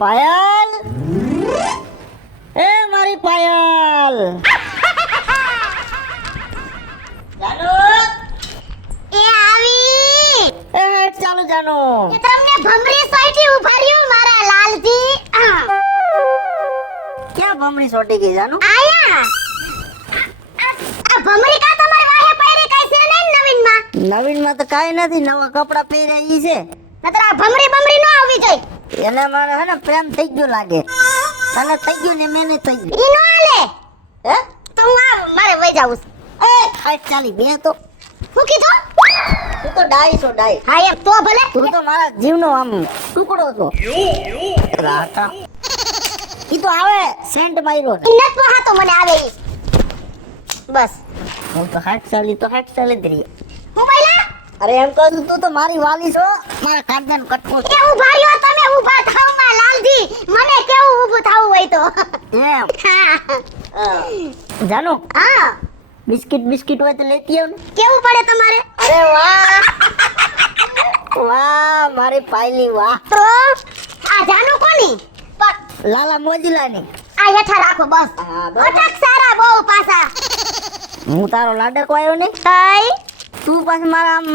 પાયલ, એ મારી પાયલ. જાનો, એ આવી. એ હેડ ચાલુ જાનો. એ તમને ભમરી સોઈટી ઉભા રહ્યો મારા લાલજી. ક્યાં ભમરી સોટી ગઈ જાનો? આયા. આ ભમરી કા તમારી વાહે પહેરી કઈ છે ને નવીનમાં? નવીનમાં તો કાઈ નથી, નવા કપડા પહેર્યા ઈ છે. નતર આ ભમરી બમરી નો આવી જાય. એને મારે હે ને પ્રેમ થઈ ગયો લાગે. તને થઈ ગયો ને મેને થઈ ગયો. ઈ નો આલે. હે? તો હું આ મારે વઈ જાઉં. એ હાઈટ ચાલી બે તો. હું કીધું? તું તો ડાઈ છો ડાઈ. હા એમ તો ભલે. તું તો મારા જીવનો આમ ટુકડો છો. રાતા. ઈ તો આવે સેન્ટ માર્યો. ઈ નત પહાતો મને આવે ઈ. બસ. હું તો હાઈટ ચાલી જ રહી. હું પહેલા અરે એમ કહું છું, તું તો મારી વાલી છો, મારા કાંજાનો કટકો છે. એ ઉભા રહ્યો તમે ઉભા થાવ માં લાલજી. મને કેવું ઊભું થાવું હોય તો. એમ હા. જાનો હા. બિસ્કિટ હોય તો લેતી આવ ને. કેવું પડે તમારે? અરે વાહ વાહ મારી પાયલી વાહ. તો આ જાનુ કોની? લાલા મોજીલાની. આ હેઠા રાખો બસ. હા, બસ. અટક સારા બહુ પાસા. હું તારો લાડકો આવ્યો ને, તઈ તું પાછું મારા આમ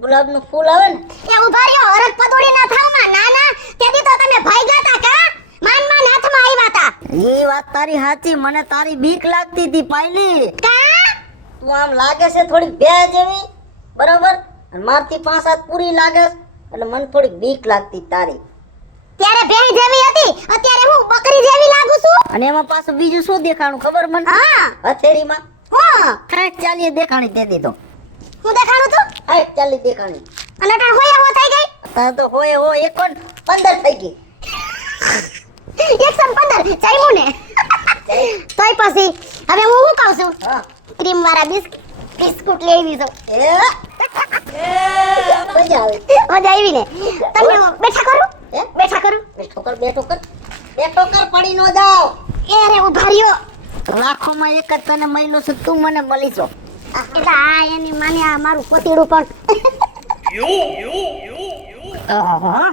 ગુલાબનું ફૂલ આવે ને. એ ઉભા રહ્યો હરક પદોડી ના થાવ માં. ના ના તેથી તો તમે ભાઈ ગયા કા માન હાથમાં આવ્યા તા. એ વાત તારી સાચી, મને તારી બીક લાગતી હતી પાયલી. કા તું આમ લાગે છે થોડીક બે જેવી, બરોબર, અને મારથી 5-7 પૂરી લાગે છે, એટલે મને થોડીક બીક લાગતી તારી. ત્યારે ભેંસ જેવી હતી, અત્યારે હું બકરી જેવી લાગુ છું. અને એમાં પાછું બીજું શું દેખાણું ખબર મને? હા. હથેળીમાં હા. 60-40 દેખાણી તે દીધો. હું દેખાણું છું 60-40 દેખાણી. અને ટાણ હોયા હો થઈ ગઈ. તાર તો હોય 15 થઈ ગઈ. 115 ચાઈમું ને. તોય પછી હવે હું શું કહું છું, હા. ક્રીમ વાળા બિસ્કુટ લઈ લીધો. એ મજા આવે. મજા આવી ને. તમને બેઠા કરું? હે? બેઠા કરું? બેઠો કર પડી નો જાવ. એ રે ઉભા રહ્યો. લાખોમાં એક જ તને મળ્યો છે, તું મને મળી છો. એટલે આ એની માને આ મારું પોતીડું પણ. આહા.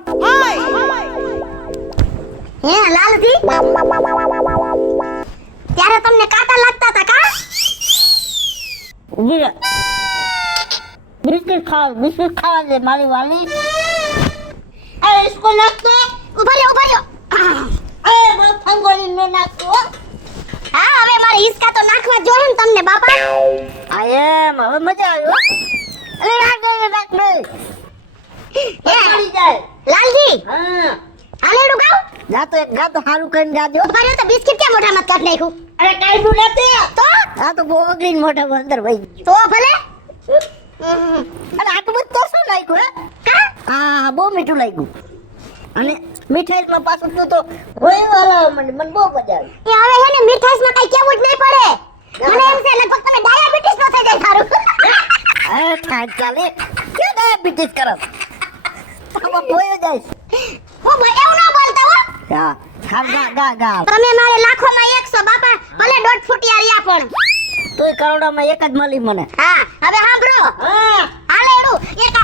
હે લાલજી, ત્યારે તમને કાંટા લાગતા હતા કા? ઉભી રહે. બિસ્કિટ ખાવા દે મારી વાલી. એ इसको નાખતો. ઉભા રહ્યો. એ બહુ ફંગોલી નો નાખતો. હા હવે મારે હિસકા તો નાખવા જોઈએ ને તમને બાપા. આ એમ હવે મજા આવી હો. અરે નાખ દે. હે પડી જાય. લાલજી, હા. હાલેડું ગાવ. જા તો એક ગા તો હારું કરીને જાજો. ઉભા રહ્યો તો બિસ્કિટ કેમ મોઢામાં કાઢ નાખ્યું? અરે કાઈડું નથી. તો આ તો બોગરીન મોઢા અંદર વઈ ગયો. તો ભલે. અરે આટલું બધું તો શું લાગ્યું હે? કા હા બહુ મીઠું લાગ્યું. અને મીઠાઈમાં પાછું તું તો હોય વાલા મને બહુ મજા આવી. એ હવે હે ને મીઠાઈમાં કઈ કેવું જ નહીં પડે. મને એમ છે લગભગ તમે ડાયાબિટીસ નો થઈ જાય સારું. અરે ઠાક ચાલે કે ડાયાબિટીસ કરો આમાં બોયો જાય. હું એવું ના બોલતા હો. હા હાલ ગા તમે મારે લાખોમાં 100 બાપા ભલે 1.5 ફૂટિયા રહ્યા પણ. તોય કરોડામાં એક જ મળી મને. હા હવે સાંભળો. હા હાલેડું એક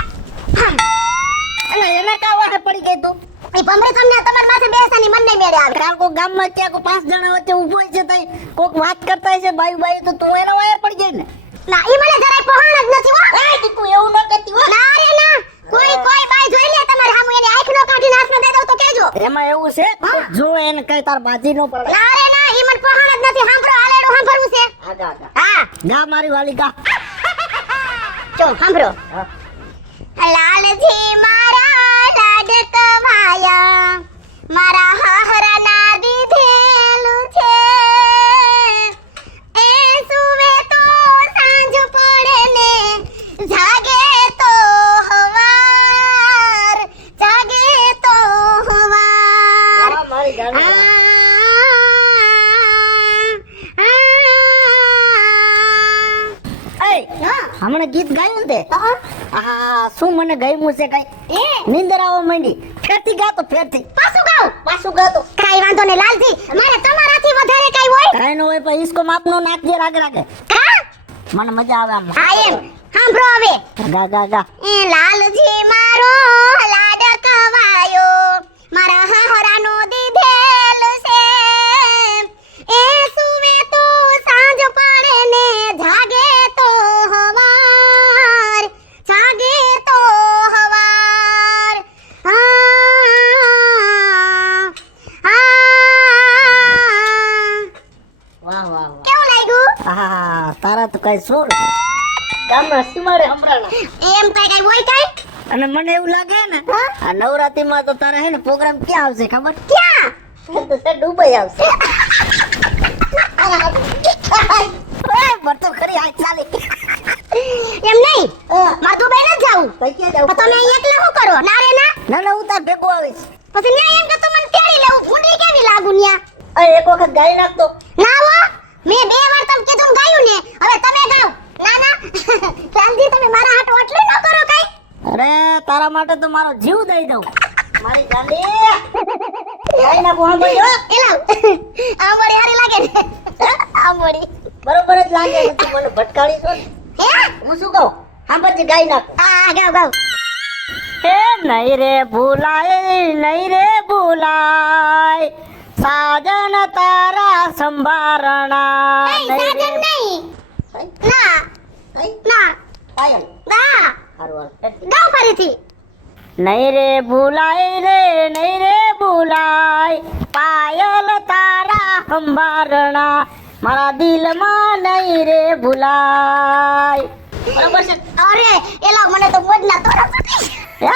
અલે એને કા વાહે પડી ગઈ તું? એ ભમરી તમને તમાર માથે બેસાની મન નહીં મેળે આવે. કાલ કો ગામમાં ક્યાં કો 5 જણા વચ્ચે ઊભો છે તઈ કોક વાત કરતા છે બાઈ તો તું એના વાહે પડી ગઈ ને. ના ઈ મને જરાય પહોંચ જ નથી હો. એ તું એવું ન કરતી હો. ના રે ના કોઈ બાઈ જોઈ લે તમારે સામું એની આંખ નો કાઢીને હાથમાં દે દઉં તો કહેજો. એમાં એવું છે જો એને કઈ તાર બાજી નો પડે. ના રે ના ઈ મને પહોંચ જ નથી. સાંભળો હાલેડું સાંભળવું છે. ગા હા ગા મારી વાલી ગા. ચો સાંભળો. હા. લાલજી મારા લાડકવાયા મારા હાહરના દીધેલું છે. એ સુવે તો સાંજ પડે ને જાગે તો હવાર. હા મારી ગાડી. હમણાં ગીત ગાયું ને તે હા શું મને ગમ્યું છે કઈ નીંદર આવવા માંડી. ફેરથી ગાતો ફેરથી પાછું ગાતો. કાઈ વાંધો ને લાલજી, મારે તમારાથી વધારે કાઈ હોય કાઈ ન હોય પણ ઈસકો માપનો નાખજે રાગે કા? મને મજા આવે આમ. હા એમ સાંભળો હવે. ગા ગા ગા. એ લાલજી મારો લાડકવાયો મારા તો કઈ સુર ગામના સીમાડે હમણાં એમ કઈ હોય કઈ અને મને એવું લાગે ને આ નવરાત્રીમાં તો તારે હે ને પ્રોગ્રામ ક્યાં આવશે ખબર ક્યાં તો છે દુબઈ આવશે ઓય બરતો ખરી આ ચાલે એમ નહીં માધુ બેન જ જાવું કઈ ક્યાં જાવ તો તમે એકલા શું કરો ના રે ના ના ના હું તાર ભેગો આવીશ પછી ન્યા એમ કે તું મને તેડી લેવું ફૂંડી કેવી લાગુ ન્યા અરે એક વખત ગાઈ નાખતો ના હો મેં 2 વાર તમ કીધું ગાયું ને હવે તમે ગાઓ ના ના ચાંદી તમે મારા હાથ ઓટલું ન કરો કઈ અરે તારા માટે તો મારો જીવ દઈ દઉં મારી ગાંડી ગાઈ નાખો હા ભાઈ હો એલા આમડી હારી લાગે ને આમડી બરોબર જ લાગે છે તું મને ભટકાડી છો હે હું શું કહું હા પછી ગાઈ નાખો આ ગાવ ગાવ હે નહીં રે ભૂલાય સાજન તારા સંભારણા એ સાજન નહીં ના કઈ ના પાયલ ના હારું ગાવ ફરીથી નહીં રે ભૂલાય પાયલ તારા સંભારણા મારા દિલમાં નહીં રે ભૂલાય બરોબર છે અરે એલા મને તો મોજના તોરા પડી હે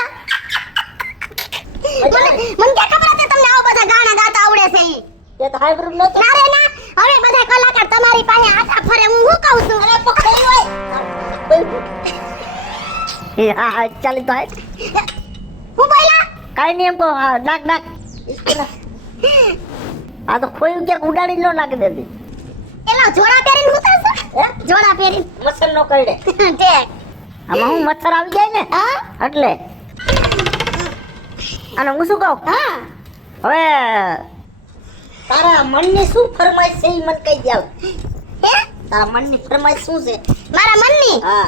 મને કે ખબર હતી તમને આવા બધા ગાણા ગાતા આવડે છે ઈ તે તો હાઈબ્રિડ નતો ના રે ના હવે બધા કલાકાર તમારી પાસે આટા ફરે હું શું કહું છું અરે પકડી હોય હા ચાલી તો હું બોલા કાઈ નહીં એમ કહો હા નાક આ તો ખોયું ક્યાંક ઉડાડી નો નાખી દેતી એલા જોડા પહેરીને ઉતરશે હે જોડા પહેરીને મચ્છર નો કરડે ઠીક આમાં હું મચ્છર આવી જાય ને હા એટલે અને હું શું કહું હા હવે તારા મનની શું ફરમાઈશ છે ઈ મને કહી દે હાલ. હે તારા મનની ફરમાઈશ શું છે મારા મનની હા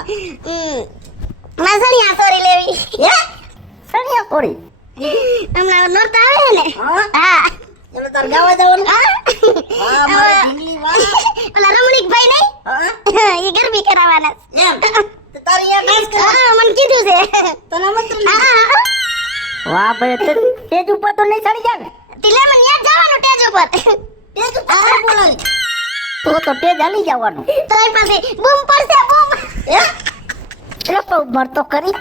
મસળિયા સોરી લેવી હે સણિયા કોડી હમણાં નોરતા આવે ને હા હા એટલે તાર ગાવા જવાનું હા હા મારી ઢીંગલી વાહ ઓલા રમણીક ભાઈ નહીં હા એ ગરબી કરાવવાના એમ તો તારી યાર ડાન્સ કર હા મને કીધું છે તને મંત્ર હા વાહ ભાઈ તે તેજ ઉપર તો નહીં ચડી જાય ને તિલે મને યાદ જવાનું ટેજ ઉપર તેજ ઉપર બોલાવી તો તેજ હાલી જવાનું તો એ પાસે બૂમ પડશે બૂમ હે એટલે તો મરતો કરી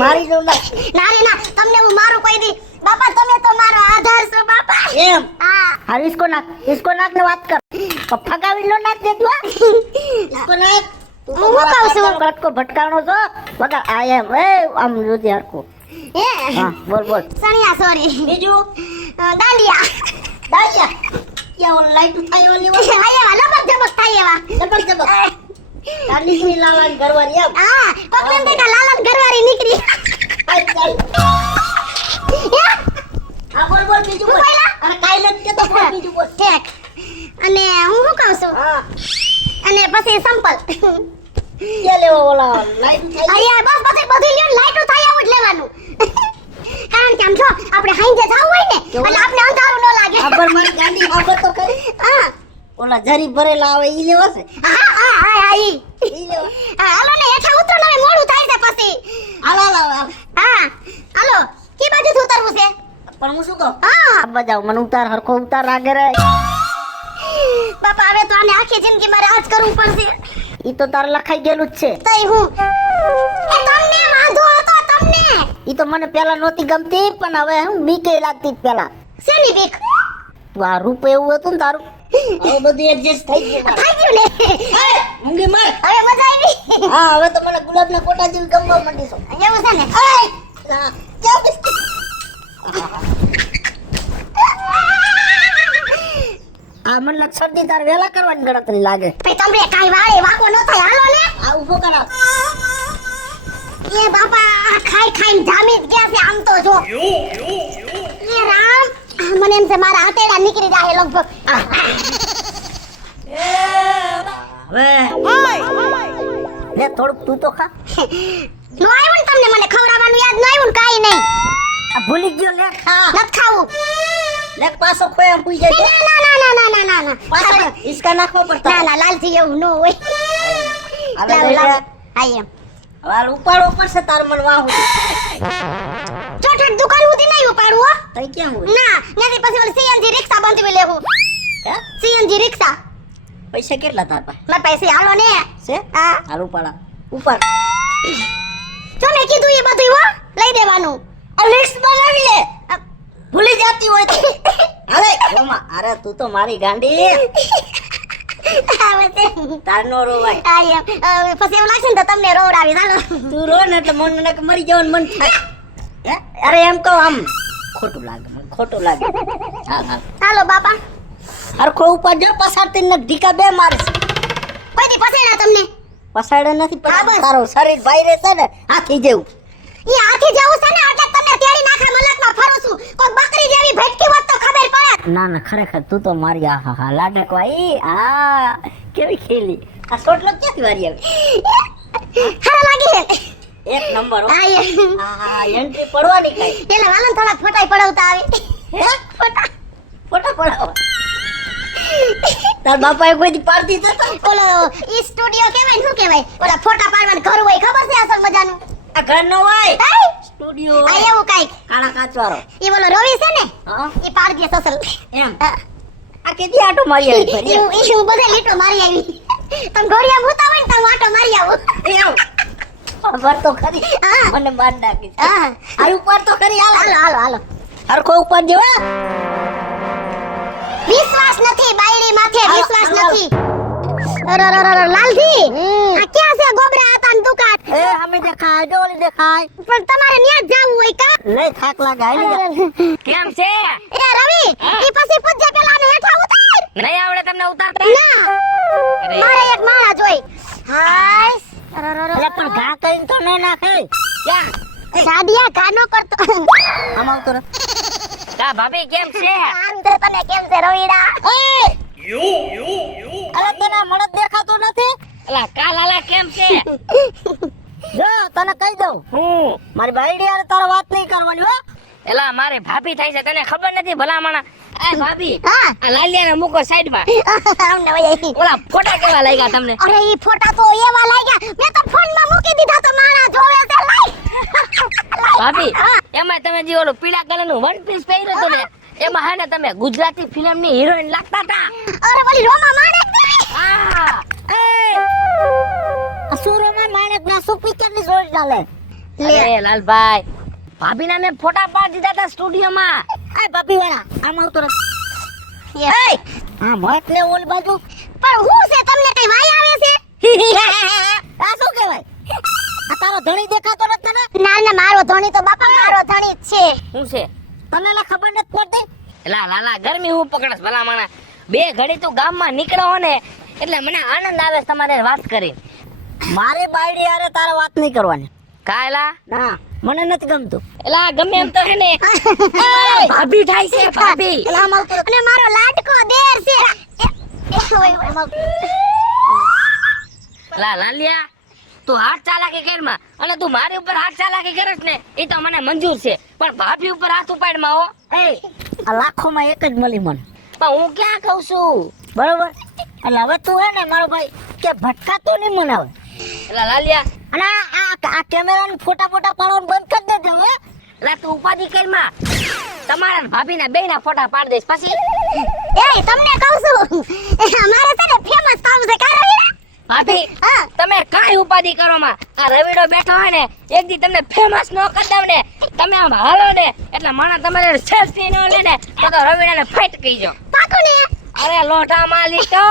મારી જો ના ના રે ના તમને હું મારું કહી દી બાપા તમે તો મારો આધાર છો બાપા એમ હા હા इसको नाक ने बात कर तो फगावी लो नाक दे दुआ इसको नाक तू હું શું કહું છું? कट को भटकानो छो वगा आई एम ए आम रोज यार को હે हां बोल સણિયા સોરી बीजू દાંડિયા दाइया क्या वो लाइट उठाई वाली वो આયા લબક જબક થાય એવા जबर जबर गाली की लाला घरवारी अब હા પકડન દેતા લાલન ઘરવાળી નીકળી आई चल હે हां बोल बीजू હું બોલા? अरे काई लग के तो बोल बीजू बोल ઠેક અને હું શું કહું છું हां અને પછી સંપલ क्या लेवा बोला लाइट उठाई અરે બસ પછી બધી લ્યો લાઈટો થાય આવું જ લેવાનું કારણ કે આમ જો આપણે હાઈજે જાવ હોય ને એટલે આપણે અંધારું ન લાગે આબર મારી ગાડી આબર તો કરી હા ઓલા જરી ભરેલા આવે ઈ લેવા છે હા હા હા હા ઈ ઈ લેવા હાલો ને હેઠા ઉતરો ને હવે મોડું થાય છે પછી હાલો હા હાલો કી બાજુથી ઉતરવું છે પણ હું શું કહું હા બજાવ મને ઉતાર હરખો ઉતાર રાગે રે બાપા હવે તો આને આખી જિંદગી મારે આજ કરવું પડશે ઈ તો તાર લખાઈ ગયેલું જ છે તઈ હું એ તમને વાંધો હતો તમને ઈ તો મને પેલા નહોતી ગમતી પણ હવે હું બીકે લાગતી પેલા શેની બીક તું આ રૂપ એવું હતું ને તારું હવે બધું એડજસ્ટ થઈ ગયું મારે. થઈ ગયું ને મૂંગી માર હવે મજા આવી હા હવે તો મને ગુલાબના કોટા જેવી ગમવા માંડી છો એવું છે ને હા કેમ આ મને લાગે શરદી તાર વેલા કરવાની ગણતરી લાગે ભાઈ તમને કાઈ વાળે વાકો ન થાય હાલો ને આ ઊભો કરાવ એ બાપા આ ખાઈ ખાઈને જામી જ ગયા છે આમ તો જો એ રામ મને એમ છે મારા હાથેડા નીકળી જાય લગભગ હવે લે થોડુંક તું તો ખા નો આવ્યું ને તમને મને ખવડાવવાનું યાદ ન આવ્યું ને કાઈ નહીં આ ભૂલી ગયો લે ખા નત ખાવું લે પાછો ખોયા પૂઈ જાય ના ના ના ના ના ના ના પાછો ઈસકા નાખવો પડતા ના ના લાલજી એવું ન હોય હાલો લાવ લઈ લે. લાવ આઈ એમ હાલ ઉપાડવો પડશે તાર મને વાહુ ચોઠટ દુકાન સુધી નહીં ઉપાડવું હો તઈ ક્યાં હોય ના નથી પછી ઓલી સીએનજી રિક્ષા બંધવી લેવું હે સીએનજી રિક્ષા પૈસા કેટલા તાર પાસે મારા પૈસે હાલો ને છે હા હાલ ઉપાડા ઉપર જો મેં કીધું એ બધું હો લઈ દેવાનું આ લિસ્ટ બનાવી લે ભૂલી જાતી હોય તો અરે રોમા અરે તું તો મારી ગાંડી આવે છે તારનો રોવાય પછી એવું લાગશે ને તો તમને રોવડાવી ચાલો તું રો ને એટલે મન ને મરી જવાનું મન થાય હે? અરે એમ કહો આમ ખોટું લાગે મને ખોટું લાગે હાલ હાલ હાલો બાપા હરખો ઉપર જો પસાડતી ને ઢીકા બે મારશે કોઈ દી પસેડા તમને પસાડે નથી હા, પણ બસ. તારો શરીર બાયરે છે ને હાથી જેવું ઈ હાથી જેવું છે ને એટલે તમે તેડી નાખા મલકમાં ફરો છું કોઈ બકરી જેવી ભટકી હોત તો ખબર પડે ના ના ખરેખર તું તો મારી આ હા લાડકવાઈ આ કેવી ખેલી આ સોટલો ક્યાંથી વારી આવી હારા લાગી છે એક નંબર હો. હા એ હા એન્ટ્રી પડવાની કઈ પેલા વાલન થોડા ફોટા પડાવતા આવી હે ફોટા ફોટા પડાવો તાર બાપાએ કોઈ દી પાડતી તો ઓલો ઈ સ્ટુડિયો કેવાય ને શું કેવાય ઓલા ફોટા પાડવાનું ઘર હોય ખબર છે અસલ મજાનું આ ઘર નો હોય હે? સ્ટુડિયો આ એવું કાઈક કાળા કાચવાળો ઈ બોલો રવિ છે ને હા ઈ પાડ દે અસલ એમ આ કેદી આટો મારી આવી ફરી ઈ બધે લીટો મારી આવી તમે ઘોડિયા મૂતા હોય ને તમે આટો મારી આવો એમ ખબર તો ખરી હા. મને માર નાખી હા આ ઉપર તો ખરી હાલ હાલો હાલો હાલો હરખો ઉપર જેવા વિશ્વાસ નથી બાયડી માથે હાલો, વિશ્વાસ હાલો. નથી લાલજી આ ક્યાં છે ગોબરા હતા ની દુકાન એ અમે દેખાય ડોલી દેખાય પણ તમારે ન્યા જ જાવું હોય કા લે થાક લાગે હાલી જા. કેમ છે એ રવિ ઈ પછી પૂછજે પેલા ને હેઠા ઉતાર નહીં આવડે તમને ઉતારતા ના મારે એક માળા જોઈ હાય એટલે પણ ઘા કરીને તો ન નાખે ક્યાં સાદિયા કાનો કરતો આમ આવતો રહે. કા ભાભી કેમ છે આમ તો તને કેમ છે રવિડા અરે તને મળદ દેખાતો નથી અલા કા લાલા કેમ છે જો તને કહી દઉં હું મારી બાયડી હારે તારે વાત નહીં કરવાની હો એલા મારે ભાભી થાય છે તને ખબર નથી ભલામણા એ ભાભી હા આ લાલિયાને મૂકો સાઈડમાં આમને વઈ ઓલા ફોટા કેવા લાગ્યા તમને અરે ઈ ફોટા તો એવા લાગ્યા મેં તો ફોનમાં મૂકી દીધા તો માણા જોવે છે લાઈ ભાભી હા. એમાં તમે જે ઓલું પીળા કલરનું વન પીસ પહેર્યું હતું ને એમાં હે ને તમે ગુજરાતી ફિલ્મની હિરોઈન લાગતા હતા અરે બોલી રોમા માણેક હા સુરોમાં માણેક ના શું પિક્ચર ની જોઈ ડાલે અરે લાલભાઈ ભાભીના મેં ફોટા પાડી દીધા હતા સ્ટુડિયોમાં આ બાપી વાળા આમ આવતો રહે. હા મત ને ઓલ બાજુ પણ હું છે તમને કઈ વાય આવે છે આ શું કહેવાય આ તારો ધણી દેખાતો નથી તને ના ના મારો ધણી તો બાપા મારો ધણી જ છે શું છે તને લા ખબર નથી પડતી એલા લાલા ગરમી હું પકડસ ભલામણા બે ઘડી તું ગામમાં નીકળો હો ને એટલે મને આનંદ આવે છે તમારે વાત કરી મારી બાયડી હારે તારે વાત નહીં કરવાની કાયલા ના મને નથી ગમતું એલા ગમે એમ તો હે ને ભાભી થાય છે ભાભી એલા આમ આવતો અને મારો લાડકો દેર છે એલા લાલિયા તું હાથ ચાલાકી કરમાં અને તું મારી ઉપર હાથ ચાલાકી કરસ ને એ તો મને મંજૂર છે પણ ભાભી ઉપર હાથ ઉપાડમાં હો એ આ લાખોમાં એક જ મળી મને પણ હું ક્યાં કહું છું બરોબર એટલે હવે તું હે ને મારો ભાઈ કે ભટકાતો નહીં મને હવે એલા લાલિયા અને આ કેમેરા ફોટા પાડવાનું બંધ કરી દેજો હે એલા તું ઉપાધિ કરમાં તમારા ભાભીના બેયના ફોટા પાડી દઈશ પછી એ તમને કહું છું અમારે છે ને ફેમસ કામ છે કા રવિડા ભાભી હા તમે કાઈ ઉપાધિ કરો માં આ રવિડો બેઠો હોય ને એક દી તમને ફેમસ નો કરી દઉં ને તમે આમ હાલો ને એટલે માણા તમારે સેલ્ફી નો લે ને તો રવિડાને ફાઈટ કહીજો પાકું ને અરે લોટા માલી તો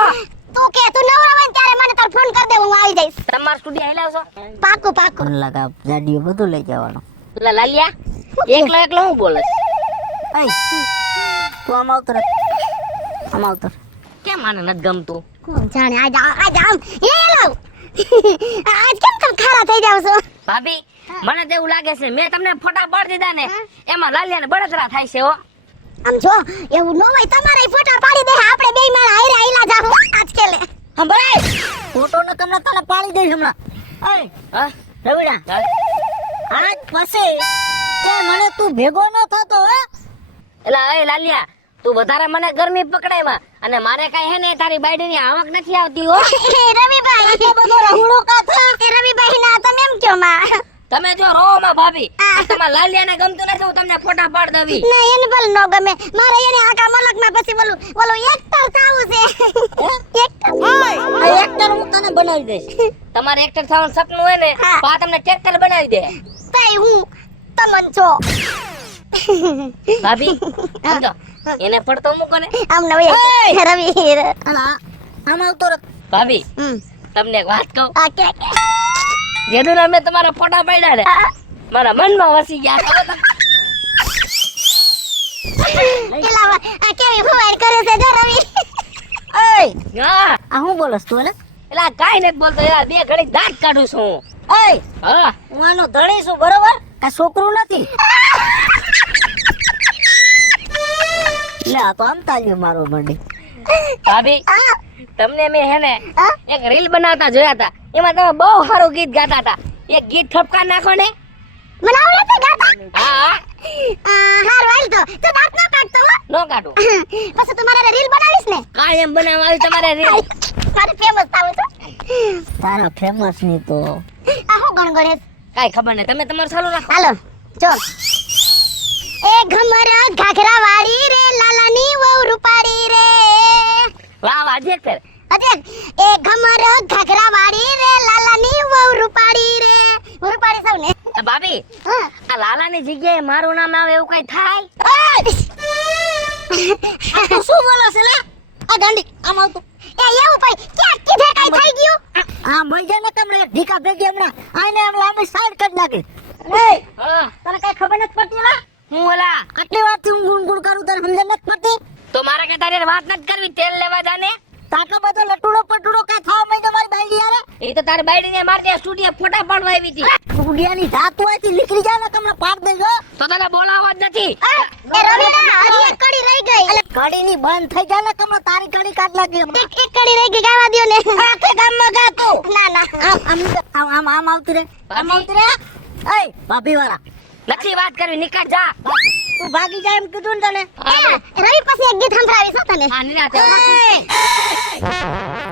તું કે તું નવરો હોય ને ત્યારે મને તાર ફોન કરી દે હું આવી જઈશ તમાર સ્ટુડિયો હિલાવશો પાકું મને લાગે ગાડીઓ બધું લઈ જવાનું એટલે લાલિયા એકલો હું બોલસ એ તું આમ આવતો રહે આમ આવતો રહે. કેમ આને નથી ગમતું કોણ જાણે આજ આમ એ લો આજ કેમ તમે ખારા થઈ જાવ છો ભાભી મને તો એવું લાગે છે મેં તમને ફોટા પાડી દીધા ને એમાં લાલિયાને બળતરા થાય છે હો આમ જો એવું ન હોય તમારે ફોટા પાડી દે આપણે બે માણા હારે આઈલા જાવ આજ કેલે સંભળાય ફોટો ને તમને તને પાડી દઈશ હમણાં એ હા રવિડા આજ પછી કે મને તું ભેગો ન થતો હે એલા એ લાલિયા તું વધારે મને ગરમી પકડાયમાં અને મારે કઈ હે ને તારી બાયડીની આવક નથી આવતી હો રવિભાઈ બધો રहुડો કા થા એ રવિભાઈ ના તમે એમ કયો માં તમે જો રો માં ભાભી તમારા લાલિયાને ગમતું નથી હું તમને ફોટા પાડ દવી ના એને ભલે ન ગમે મારે એને આકા મલકમાં પછી બોલું એક્ટર થાવું છે એક્ટર આ એક્ટર હું તને બનાવી દઈશ. તમારે એક્ટર થવાનું સપનું હોય ને હા. તો આ તમને ટ્રેક્ટર બનાવી દે તઈ હું તમન છો ભાભી સમજો એને પડતો મૂકો ને આમ નવી રવિ અલા આમ આવતો રહ. ભાભી હમ તમને એક વાત કહું આ કે જેદું મેં તમારા ફોટા પાડ્યા ને મારા મનમાં વસી ગયા ખબર તમને? પેલા આ કેવી ફવાડ કરે છે જો રવિ એય હા આ હું બોલસ તું એટલે એટલે આ કાંઈ નથી બોલતો યાર બે ઘડી દાંત કાઢું છું એય હા હું આનો ધણી છું બરોબર આ છોકરું નથી. લે આ તો આમ તાલ્યું મારો મંડી. ભાભી આ તમને મેં હે ને આ એક રીલ બનાવતા જોયા હતા એમાં તમે બહુ સારું ગીત ગાતા હતા એક ગીત ઠપકા નાખો ને મને આવડે છે ગાતા હા હાર વાલ તો દાંત ન કાઢતો હો. નો કાઢું પછી તું મારે રીલ બનાવીશ ને કાંઈ એમ બનાવવા આવી તમારે રીલ મારી ફેમસ થાવ છો તારા ફેમસ ની તો આ હું ગણગણે કાંઈ ખબર નહીં તમે તમારું ચાલુ રાખો હાલો જો એ ઘમર ઘાઘરા વાળી રે લાલાની વહુ રૂપાળી રે વાહ વાહ જે ફેર અજે એ ઘમર ઘાઘરા વાળી રે લાલાની વહુ રૂપાળી રે રૂપાળી સૌ ને ભાભી હા આ લાલાની જગ્યાએ મારું નામ આવે એવું કઈ થાય તું શું બોલો છે લે આ ગાંડી આમ આવતો એ એવું ભાઈ ક્યાં કીધે કઈ થઈ ગયું આ મજા ને કમળે ઢીકા ભેગી હમણાં આઈને આમ લાંબી સાઈડ કરી નાખી. હા તને કઈ ખબર નથી પડતી લા હું ઓલા આટલી વાર થી હું ગુણ કરું તને સમજ નથી પડતી. તો મારે કે તારી વાત નથી કરવી તેલ લેવા જાને તાટલો બધો લટુડો પટુડો કા થવા માંડ્યો મારી બાયડી યારે. એ તો તારી બાયડીને મારી દે સ્ટુડિયો ફોટા પાડવા આવી હતી ફૂડિયાની ધાતુ આથી નીકળી જાય ને કમળે પાડ દેજો. તો તને બોલાવવા જ નથી એ રવિના હજી એક કડી રહી ગઈ એટલે કડીની બંધ થઈ જાય ને કમળે તારી કડી કાઢ લાગી. એક કડી રહી ગઈ ગાવા દ્યો ને આખે ગામમાં ગા તું. ના ના આમ આવતી રે આમ આવતી રે. એય ભાભી વાળા નથી વાત કરવી નીકળ જા તું ભાગી જાય એમ કીધું ને તને. રવિ પછી એક ગીત સંભળાવીશ હો તને હા નિરાતે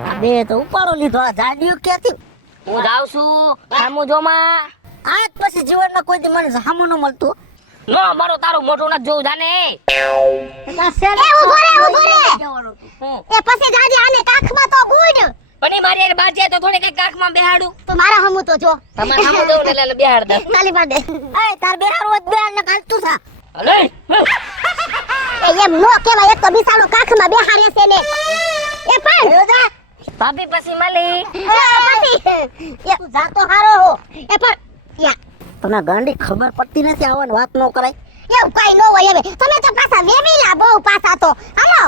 આ બે તો ઉપાડો લીધો આ જાડિયો ક્યાંથી. હું જાઉં છું સામું જોમાં આજ પછી જીવનમાં કોઈ દી મને સામું ન મળતું. નો મારો તારું મોઢું નથી જોવું જાને એ ઉભો રે હું એ પછી જાજે આને કાખમાં તો ગુડ પણ ઈ મારી હારે બાજે તો થોડી કઈ કાખમાં બેહાડું તો મારા હમુ તો જો તમારે સામું જોવું ને એટલે બેહાડ દે તાલી પાડે એય તાર બેહાર હોત બેહાર ને કાલતું થા. અલે એ એમ નો કેવાય એક તો બિસાડો કાખમાં બેહારે છે ને એ પણ ભાભી પછી મળી પછી તું જાતો હારો હો એ પણ યા તને ગાંડી ખબર પડતી નથી આવવાની વાત ન કરાય. એવું કઈ ન હોય હવે તમે તો પાછા વેમીલા બહુ પાછા તો હાલો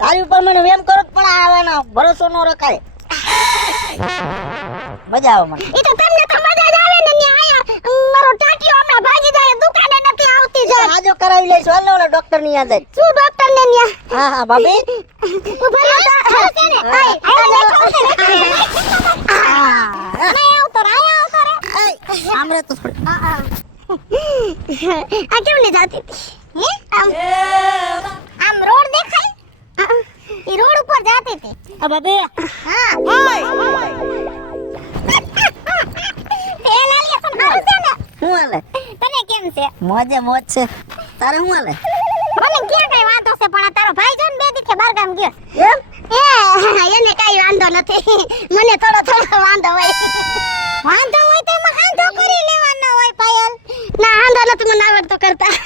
તારી ઉપર મને વેમ કરો જ પણ આવવાનો ભરોસો ન રખાય. મજા આવે મને. ઈ તો તમને તો મજા જ આવે ને ન્યા આયા મારો ટાટિયો હમણાં ભાગી જાય દુકાને નથી આવતી જો આજો કરાવી લઈશું હાલ ને ઓલા ડોક્ટર ની યાદ આવી. શું ડોક્ટર ને ન્યા હા હા ભાભી ઉભા રહો તો છે ને આય આય આવતો રે આમ રે તો થોડી. આ કેમ ને જાતી હતી હે આમ રોડ દેખાય ઈ રોડ ઉપર જાતી હતી આ ભાભી હા એ લાલિયા પણ હારું છે ને શું હાલે? તને કેમ છે મોજે મોજ છે. તારે શું હાલે? મને ક્યાં કઈ વાંધો છે પણ આ તારો ભાઈ જો ને બે દીકે બારગામ ગયો એને કઈ વાંધો નથી મને થોડો વાંધો હોય વાંધો હોય તો એમાં હાંધો કરી લેવાનો હોય પાયલ ના હાંધો નથી મને આવડતો કરતા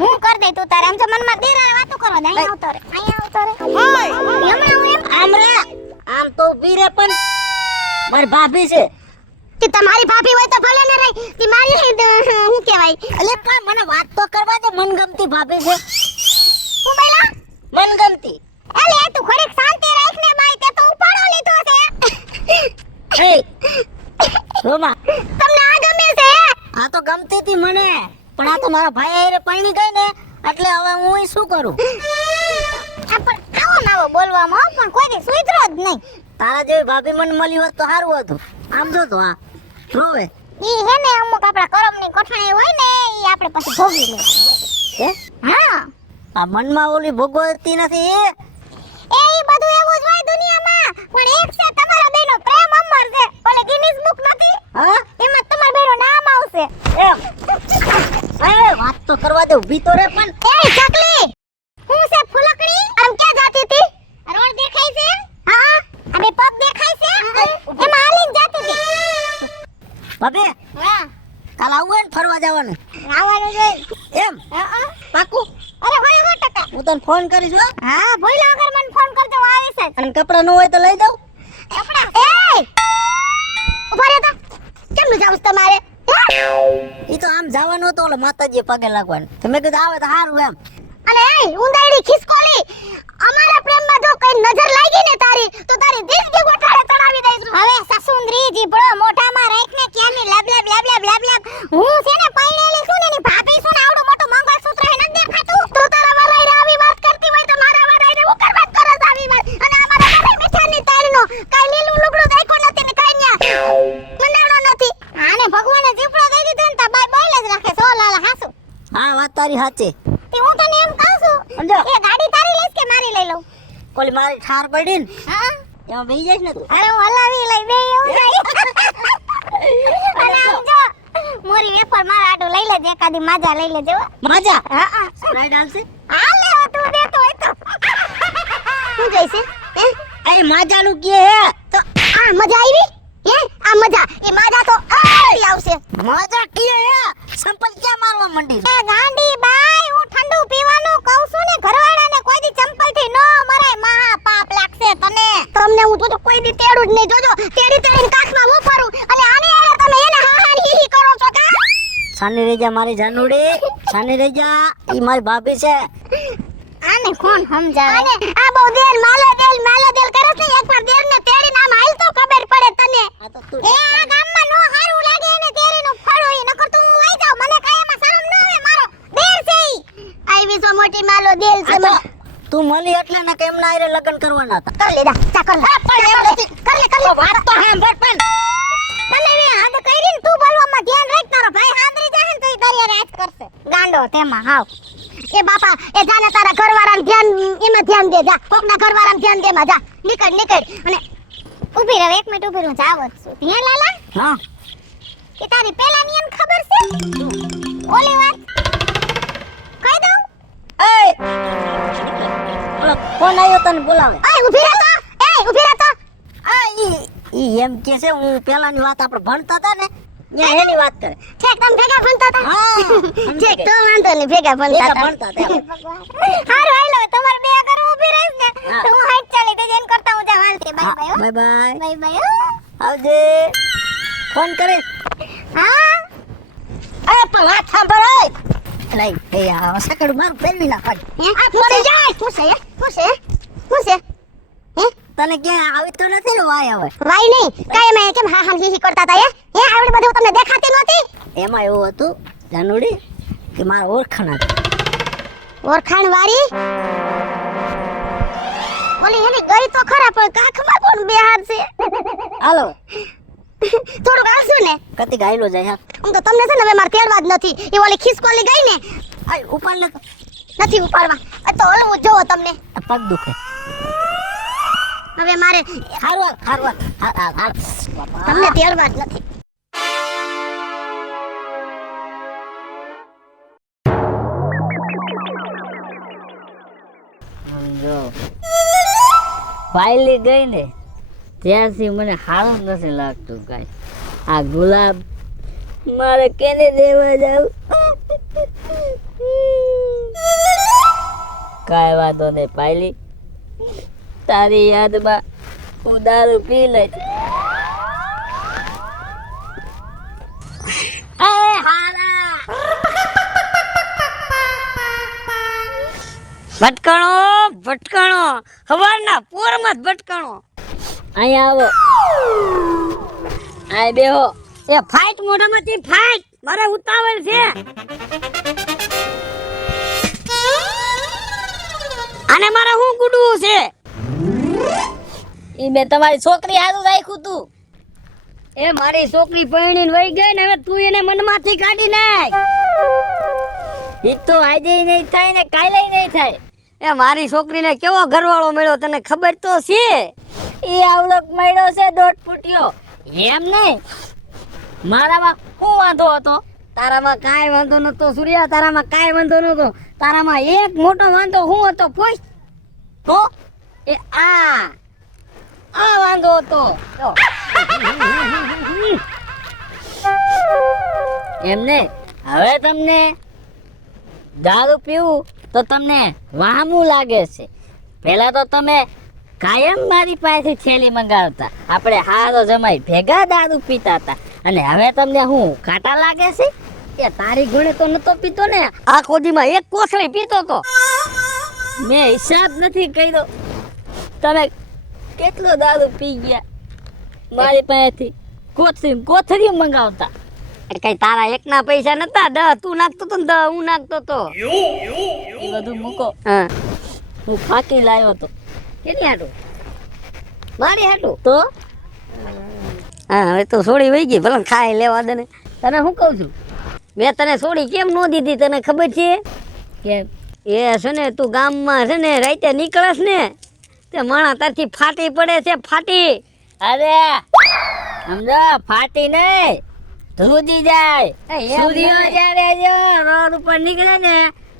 હું કર દે તું તારે આમ તો મનમાં દેરા વાતો કરો ને અહીં આવતો રે હમણાં હું એમ આમ રે આમ તો ઊભી રે પણ મારી ભાભી છે. કે તમારી ભાભી હોય તો ભલે ને રહી તી મારી હું કહેવાય એટલે પણ મને વાત તો કરવા દે. મનગમતી ભાભી છે. હું બોલા મનગમતી. અલે તું ખરેખ શાંતિ રાખ ને બાઈ તે તો ઉપાડો લીધો છે એ રોમા તમને આ ગમે છે આ તો ગમતી હતી મને પણ આ તો મારા ભાઈ હારે પરણી ગઈ ને એટલે હવે હું શું કરું. આ પણ આવો નાવો બોલવામાં પણ કોઈ દી સુધરો જ નહીં તારા જેવી ભાભી મને મળી હોત તો સારું હતું. આમ જો તો આ રોવે ઈ હે ને અમુક આપણા કરમની કઠણાઈ હોય ને ઈ આપણે પછી ભોગવી લેવાનું હે હા આ મનમાં ઓલી ભોગવતી નથી. એ ઈ બધું એવું જ હોય દુનિયામાં પણ એક છે તમારા બેનો પ્રેમ અમર છે ઓલે ગિનીસ બુક નથી હા એમાં તમારા બેનો નામ છે એ વાત તો કરવા દે, ઊભી તો રે પણ. એ ચકલી હું છે ફૂલકડી આમ ક્યાં જાતી હતી રોડ દેખાય છે હા અને પગ દેખાય છે એમાં હાલીને જાતી હતી બાબે હા કાલ આવું હોય ને ફરવા જવાનું આવવાનું છે એમ હા પાકું. અરે હોય 100%. હું તને ફોન કરીશ હો. હા ભૂલ્યા વગર મને ફોન કરજો હું આવીશ જ અને કપડા ન હોય તો લઈ દઉં. કપડા એ ઉભા રહો તો કેમ ન જાવ તમારે ઈ તો આમ જવાનું હતું ઓલે માતાજી પગે લાગવાનું. તો મેં કીધું આવે તો સારું એમ. અને એ ઉંદાઈડી ખિસકોલી અમારા પ્રેમમાં જો કઈ નજર લાગી ને તારી તો તારી દિલથી ગોઠાડે ચડાવી દઈશ હવે સસુંદરી જીભડો મોઢામાં રાખને ક્યાંની લબ લબ લબ લબ લબ લબ હું છે ને પૈણેલી છું ને એની ભાભી છું ને આવડો મોટો મંગળસૂત્ર હે નથી દેખાતું તો તારા વરાઈને આવી વાત કરતી હોય તો મારા વરાઈને હું કરવા કરસ આવી વાત અને અમારા વરાઈ મીઠાની તારનો કઈ લીલું લુગડું દેખો નથી ને કઈ ન્યા મનાડો નથી આને ભગવાને જીભડો દઈ દીધો ને તો બાય બોલ જ રાખે સો લાલા હાસુ હા વાત તારી સાચી. તે હું તને એમ કહું છું સમજો. એ ગાડી તારી લઈશ કે મારી લઈ લઉં ઓલી મારી ઠાર પડી ને હા એમાં બેસી જઈશ ને તું. અરે હું હલાવી લઈ બે એવું જાય અને આમ જો મોરી વેફર મારા આડું લઈ લેજે એકાદી માજા લઈ લેજે હો. મજા હા હા સ્પ્રાઇટ હાલશે. હાલ લે તું દેતો હોય તો શું જઈશે હે અરે માજાનું કે હે તો આ મજા આવી હે આ મજા એ માજા તો આડી આવશે મજા કે હે સંપલ ક્યાં મારવા મંડી. એ ગાંડી બાઈ હું ઠંડુ પીવાનું કહું છું ને ઘરવાળાને કોઈ દી ચંપલથી નો મરાય મહા પાપ લાગશે તને તમને હું તો કોઈ દી તેડું જ નહીં જોજો તેડી તેડીને કાખમાં હું ફરું અને આને આરે તમે એને હાહાન હી કરો છો કા સાની રહી જા મારી જાનુડી, સાની રહી જા. ઈ મારી ભાભી છે. આને કોણ સમજાવે આને આ બહુ દેર માલા દેલ કરસ ને એકવાર દેર ને તેડીને આમ હાલ તો ખબર પડે તને આ તો તું એ આ ગામમાં નો હારું લાગે એને તેરીનું ફળ હોય નકર તું હું આઈ જાવ મને કાયમાં શરમ ન આવે મારો દેર છે ઈ આઈ સો મોટી માલો દેલ છે મને તું મળી એટલે ને કેમ ના આરે લગ્ન કરવાના હતા. કર લેડા ચા કર લે કર લે વાત તો સાંભળ પણ. તને મે હાદ કરી ને તું બોલવામાં ધ્યાન રાખ તારો ભાઈ હાંદરી જાહે ને તો ઈ દરિયા રાજ કરશે ગાંડો તેમાં હાવ એ બાપા એ જાને તારા ઘરવાળાને ધ્યાન એમાં ધ્યાન દે જા કોકના ઘરવાળાને ધ્યાન દે માં જા નીકળ અને ઊભી રહે 1 મિનિટ ઊભી રહું જાવ જ છું ધ્યાન લાલા હા કે તારી પેલાની એમ ખબર છે ઓલી વાત કહી દઉં એ ઓલો ફોન આવ્યો તને બોલાવે. ઓય ઊભી રહે તો ઊભી રહે તો આ ઈ એમ કે છે હું પેલાની વાત આપણે ભણતા હતા ને ત્યાં એની વાત કરે. ઠેક તમે ભેગા ભણતા હતા હા ઠેક તો વાંધો નહીં ભેગા ભણતા હતા ભણતા હતા. હારું હાલો તમારે બે અગર ઊભી રહીશ ને હા. તો હું હાઈટ ચાલી તો જેન કરતા હું જા હાલતી bye bye bye bye. Bye bye આવજે. ફોન કરે. હા અરે પણ વાત સાંભળ ઓય. લઈ એ આ સકડ માર ફેરવી ના પાડી. આ ફોન જાય પૂછે હે તને ક્યાં આવી તો નથી ને વાય હવે. વાઈ નહીં કાય મે કેમ હા હમ હી કરતા હતા હે આવડી બધું તમને દેખાતી નહોતી એમાં એવું હતું જાનુડી કે મારા ઓળખાણ હતી. ઓળખાણ વાળી ઓલી એની ગઈ તો ખરા પણ કાખમાં કોણ બેહાર છે હાલો થોડુંક આવશું ને કતી ગાયલો જાય હા. હું તો તમને છે ને હવે મારે તેડવા જ નથી એ ઓલી ખિસકોલી ગઈ ને આય ઉપાડ લે તો. નથી ઉપાડવા આ તો હલવું જોવો તમને આ પગ દુખે. હવે મારે હારું હાર. તમને તેડવા જ નથી જો પાયલી ગઈ ને ત્યારથી મને સારું નથી લાગતું કાંઈ. આ ગુલાબ મારે કેને દેવા જાવ કાંઈ વાંધો નહીં પાયલી, તારી યાદમાં હું દારૂ પી લઈશ. ભટકણો સવારના પોરમાં જ ભટકણો. અહીંયા આવો, આય બેહો. એ ફાઈટ મોઢામાંથી ફાઈટ, મારે ઉતાવળ છે. અને મારે શું ગુડવું છે? ઈ મેં તમારી છોકરી હારું રાખ્યું તું. એ મારી છોકરી પરણીને વહી ગઈ ને હવે તું એને મનમાંથી કાઢી નાખ. ઈ તો આજે નહીં થાય ને કાલે નહીં થાય. એ મારી છોકરીને કેવો ઘરવાળો મળ્યો તને ખબર તો છે? એ આવડક મળ્યો છે 1.5 ફૂટિયો. એમ નહીં, મારામાં શું વાંધો હતો? તારામાં કાંઈ વાંધો નતો સૂર્યા, તારામાં કાંઈ વાંધો નતો. તારામાં એક મોટો વાંધો હું હતો પૂછ તો એ આ વાંધો હતો. જો. એમને હવે તમને દારૂ પીવું તો તમને વાહમું લાગે છે. પહેલા તો તમે કાયમ મારી પાસેથી થેલી મંગાવતા, આપણે હારો જમાઈ ભેગા દારૂ પીતા હતા, અને હવે તમને હું કાંટા લાગે છે? કે તારી ગુણે તો નતો પીતો ને, આ કોદીમાં એક કોથળી પીતો તો. મેં હિસાબ નથી કર્યો તમે કેટલો દારૂ પી ગયા મારી પાસેથી. કોથળી મંગાવતા. કઈ તારા એકના પૈસા નતા, 10 તું નાખતો તો ને 10 હું નાખતો તો. એ બધું મૂકો. હા, હું ફાકી લાવ્યો તો. કેટલી હાટું? મારી હાટું તો. હા, હવે તો સોડી વહી ગઈ, ભલે ખાઈ લેવા દે ને. તને શું કહું છું, મેં તને સોડી કેમ ન દીધી તને ખબર છે? કેમ? એ છે ને તું ગામમાં છે ને રાતે નીકળસ ને તે માણા તારથી ફાટી પડે છે, ફાટી. અરે સમજો, ફાટી નહીં, ધ્રુજી જાય. સૂર્ય જ્યારે જો રોડ ઉપર નીકળે ને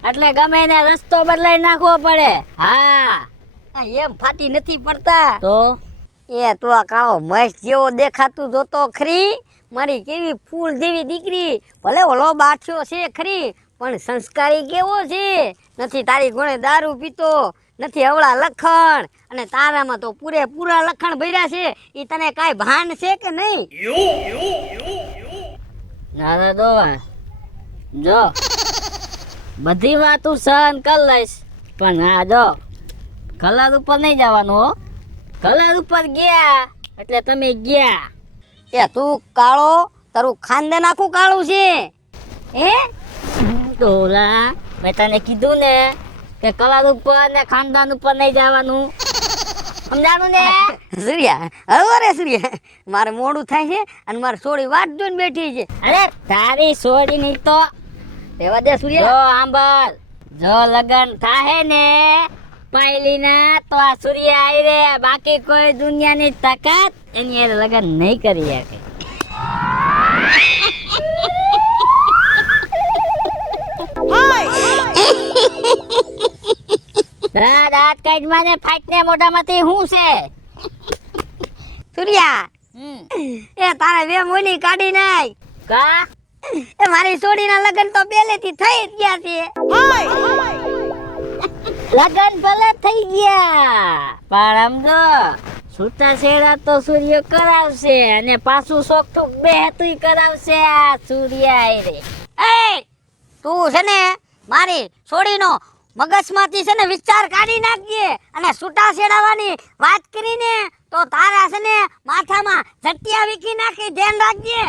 એટલે ગમે એને રસ્તો બદલાઈ નાખવો પડે. હા, એમ ફાટી નથી પડતા. તો એ તું આ કાળો મહેશ જેવો દેખાતું જોતો ખરી? મારી કેવી ફૂલ જેવી દીકરી, ભલે ઓલો બાઠ્યો છે ખરી, પણ સંસ્કારી કેવો છે. નથી તારી ગુણે દારૂ પીતો, નથી અવળા લખણ, અને તારામાં તો પૂરેપૂરા લખણ ભર્યા છે. એ તને કાંઈ ભાન છે કે નહીં? ના દોવા જો બધી વાત હું સહન કરી લઈશ, પણ હા જો કલર ઉપર નહીં જવાનું હો. કલર ઉપર ગયા એટલે તમે ગયા. એ તું કાળો, તારું ખાનદાન આખું કાળું છે. હે ડોલા, મેં તને કીધું ને કે કલર ઉપર ને ખાનદાન ઉપર નહીં જવાનું, સમજાણું ને? સૂર્યા, હવે રે સૂર્યા, મારે મોડું થાય છે અને મારે સોડી વાત જોઈને બેઠી છે. અરે તારી સોડી નહીં તો રેવા દે સૂર્યા. જો આંબલ, જો લગન થાહે ને પાયલીના તો આ સૂર્ય આવી રે, બાકી કોઈ દુનિયાની તાકાત એની હારે લગન નહીં કરી શકે. દાંત કાઢ માને ફાઈટ ને મોઢામાંથી શું છે? સૂર્યા, એ તારા બે મોની કાઢી નાખ. કા? એ મારી સોડીના લગન તો પહેલેથી થઈ જ ગયા છે. લગન ભલે થઈ ગયા, પણ સમજો છૂટા છેડા તો સૂર્ય કરાવશે, અને પાછું સોખતું બેહતું કરાવશે આ સૂર્ય આયરે. એ તું છે ને મારી સોડીનો મગજમાંથી છે ને વિચાર કાઢી નાખજે, અને છૂટા છેડાવાની વાત કરીને તો તારા છે ને માથામાં જટિયા વીખી નાખી, ધ્યાન રાખજે.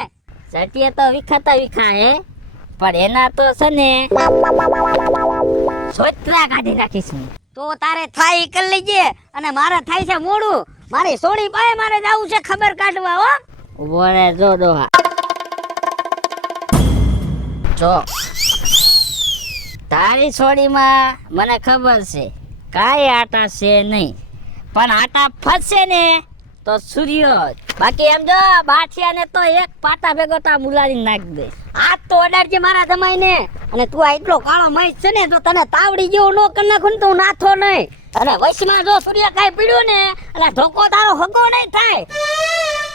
જટિયા તો વિખાતા વિખા હે, પણ એના તો છે ને સોત્રા કાઢી નાખીશું. તો તારે થાય કરી લેજે, અને મારે થાય છે મોડું, મારી સોડી પાસે મારે જવું છે ખબર કાઢવા. હો ઉભો રે, જો ડોહા જો તારી સોડીમાં મને ખબર છે કાંઈ આટા છે નહીં, પણ આટા ફસશે ને તો સૂર્ય. બાકી એમ જો બાઠિયાને તો એક પાટા ભેગો તા મુલારી નાખી દે. આ તો અડાડજે મારા જમાઈને, અને તું આ એટલો કાળો મહેશ છે ને, જો તને તાવડી જેવો નો કરી નાખું ને તો હું નાથો નહીં. અને વૈશમાં જો સૂર્ય કાંઈ પીડ્યું ને એટલે ધોકો તારો હગો નહીં થાય.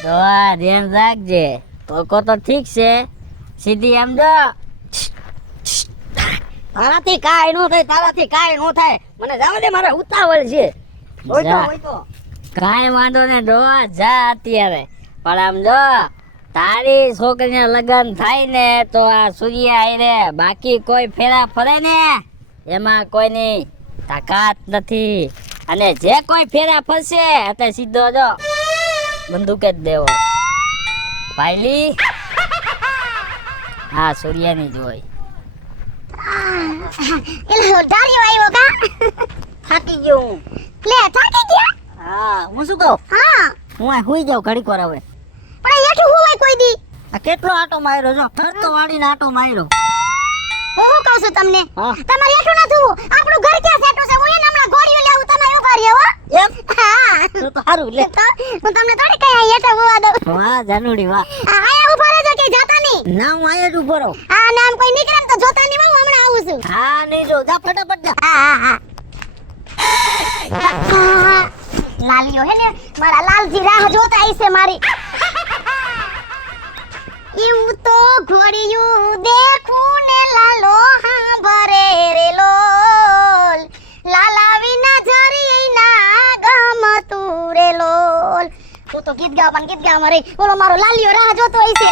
તો આ ધ્યાન રાખજે. ધોકો તો ઠીક છે, સીધી એમ જો તારાથી કાંઈ નો થાય, તારાથી કાંઈ નો થાય. મને જવા દે, મારે ઉતાવળ છે. કાંઈ વાંધો ને ડોહા, જા અત્યારે. પણ આમ જો તારી છોકરીને લગન થાય ને તો આ સૂર્ય આયરે, બાકી કોઈ ફેરા ફરે ને એમાં કોઈની તાકાત નથી. અને જે કોઈ ફેરા ફરશે એટલે સીધો જો બંદૂક જ દેવો. પાયલી હા સૂર્યની જ હોય. એલો ડાળીઓ આવ્યો કા? થાકી ગયો હું. લે થાકી ગયા? હા, હું શું કહું? હા, હું આ હુઈ જાઉં ઘડીક વાર હવે. પણ હેઠું હોવાય કોઈ દી. આ કેટલો આટો માર્યો, જો ફરતો વાળીને આટો માર્યો. હું કહું છું તમને, હા. તમારે હેઠું ના થવું. આપણું ઘર ક્યાં સેટું છે? હું એને હમણાં ગોળીઓ લેવું, તમે ઉભા રહ્યો હો. એમ? હા, તો તો સારું લે. તો હું તમને થોડી કઈ હેઠું હોવા દઉં. વાહ જાનુડી વાહ. આયા ઉભા રહેજો કે જાતા નહીં. ના હું આયા જ ઉભો રહું. હા નામ કોઈ નીકળે ને તો જોતા નહીં હું હમણાં આવું છું હા નહીં જો જા ફટાફટ જા. હા લાલિયો હે ને મારા લાલજી રાહ જોતા હશે મારી એવું તો ઘોડિયું દેખું ને લાલો હા ભરે રે લોલ લાલા વિના જરી ના ગમતું રે લોલ હું તો ગીત ગાવામાં રહી ઓલો મારો લાલિયો રાહ જોતો હશે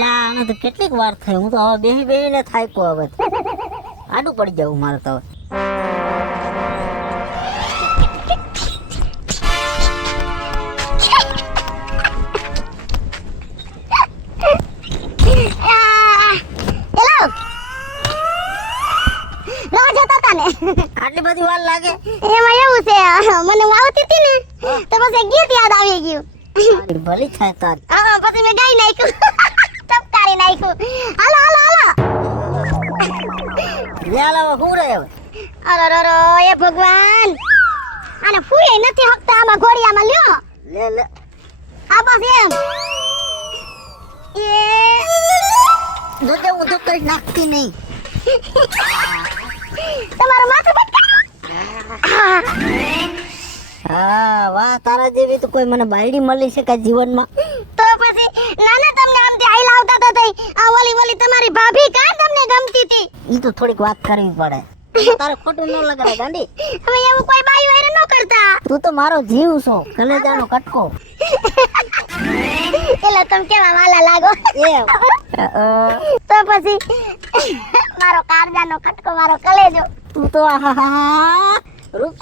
લા આને તો કેટલીક વાર થઈ હું તો હવે બેહીને થાક્યો હવે આડું પડી જાવું મારે તો હવે. હેલો રાહ જોતા હતા ને આટલી બધી વાર લાગે એમાં એવું છે મને હું આવતી હતી ને તો પછી ગીત યાદ આવી ગયું આટલી ભલી થાય તાર. હા પછી મેં ગાઈ નાખ્યું ટપકારી નાખ્યું હાલો હાલો હાલો લ્યા લાવો હું રે હવે. અરરરો એ ભગવાન આને ફૂય નથી હકતા આમાં ઘોડિયામાં લ્યો લે લે આ બસ એમ એ જોજે હું તો કઈ નાખતી નહીં. તમારું માથું પટકાવો હા વાહ તારા જેવી તો કોઈ મને બાયડી મળી છે કે જીવનમાં. તો પછી નાના તમને આમથી આઈ લાવતા હતા તઈ આ ઓલી તમારી ભાભી કાં તમને ગમતી હતી ઈ તો થોડીક વાત કરવી પડે. તારે ખોટું ન લગાડે ગાંડી. હવે એવું કોઈ બાઈ વાયરે ન કરતા તું તો મારો જીવ છો કલેજાનો કટકો. એટલે તમે કેવા વાલા લાગો એમ તો પછી મારો કારજાનો ખટકો મારો કલેજો તું તો આહાહા રૂપ.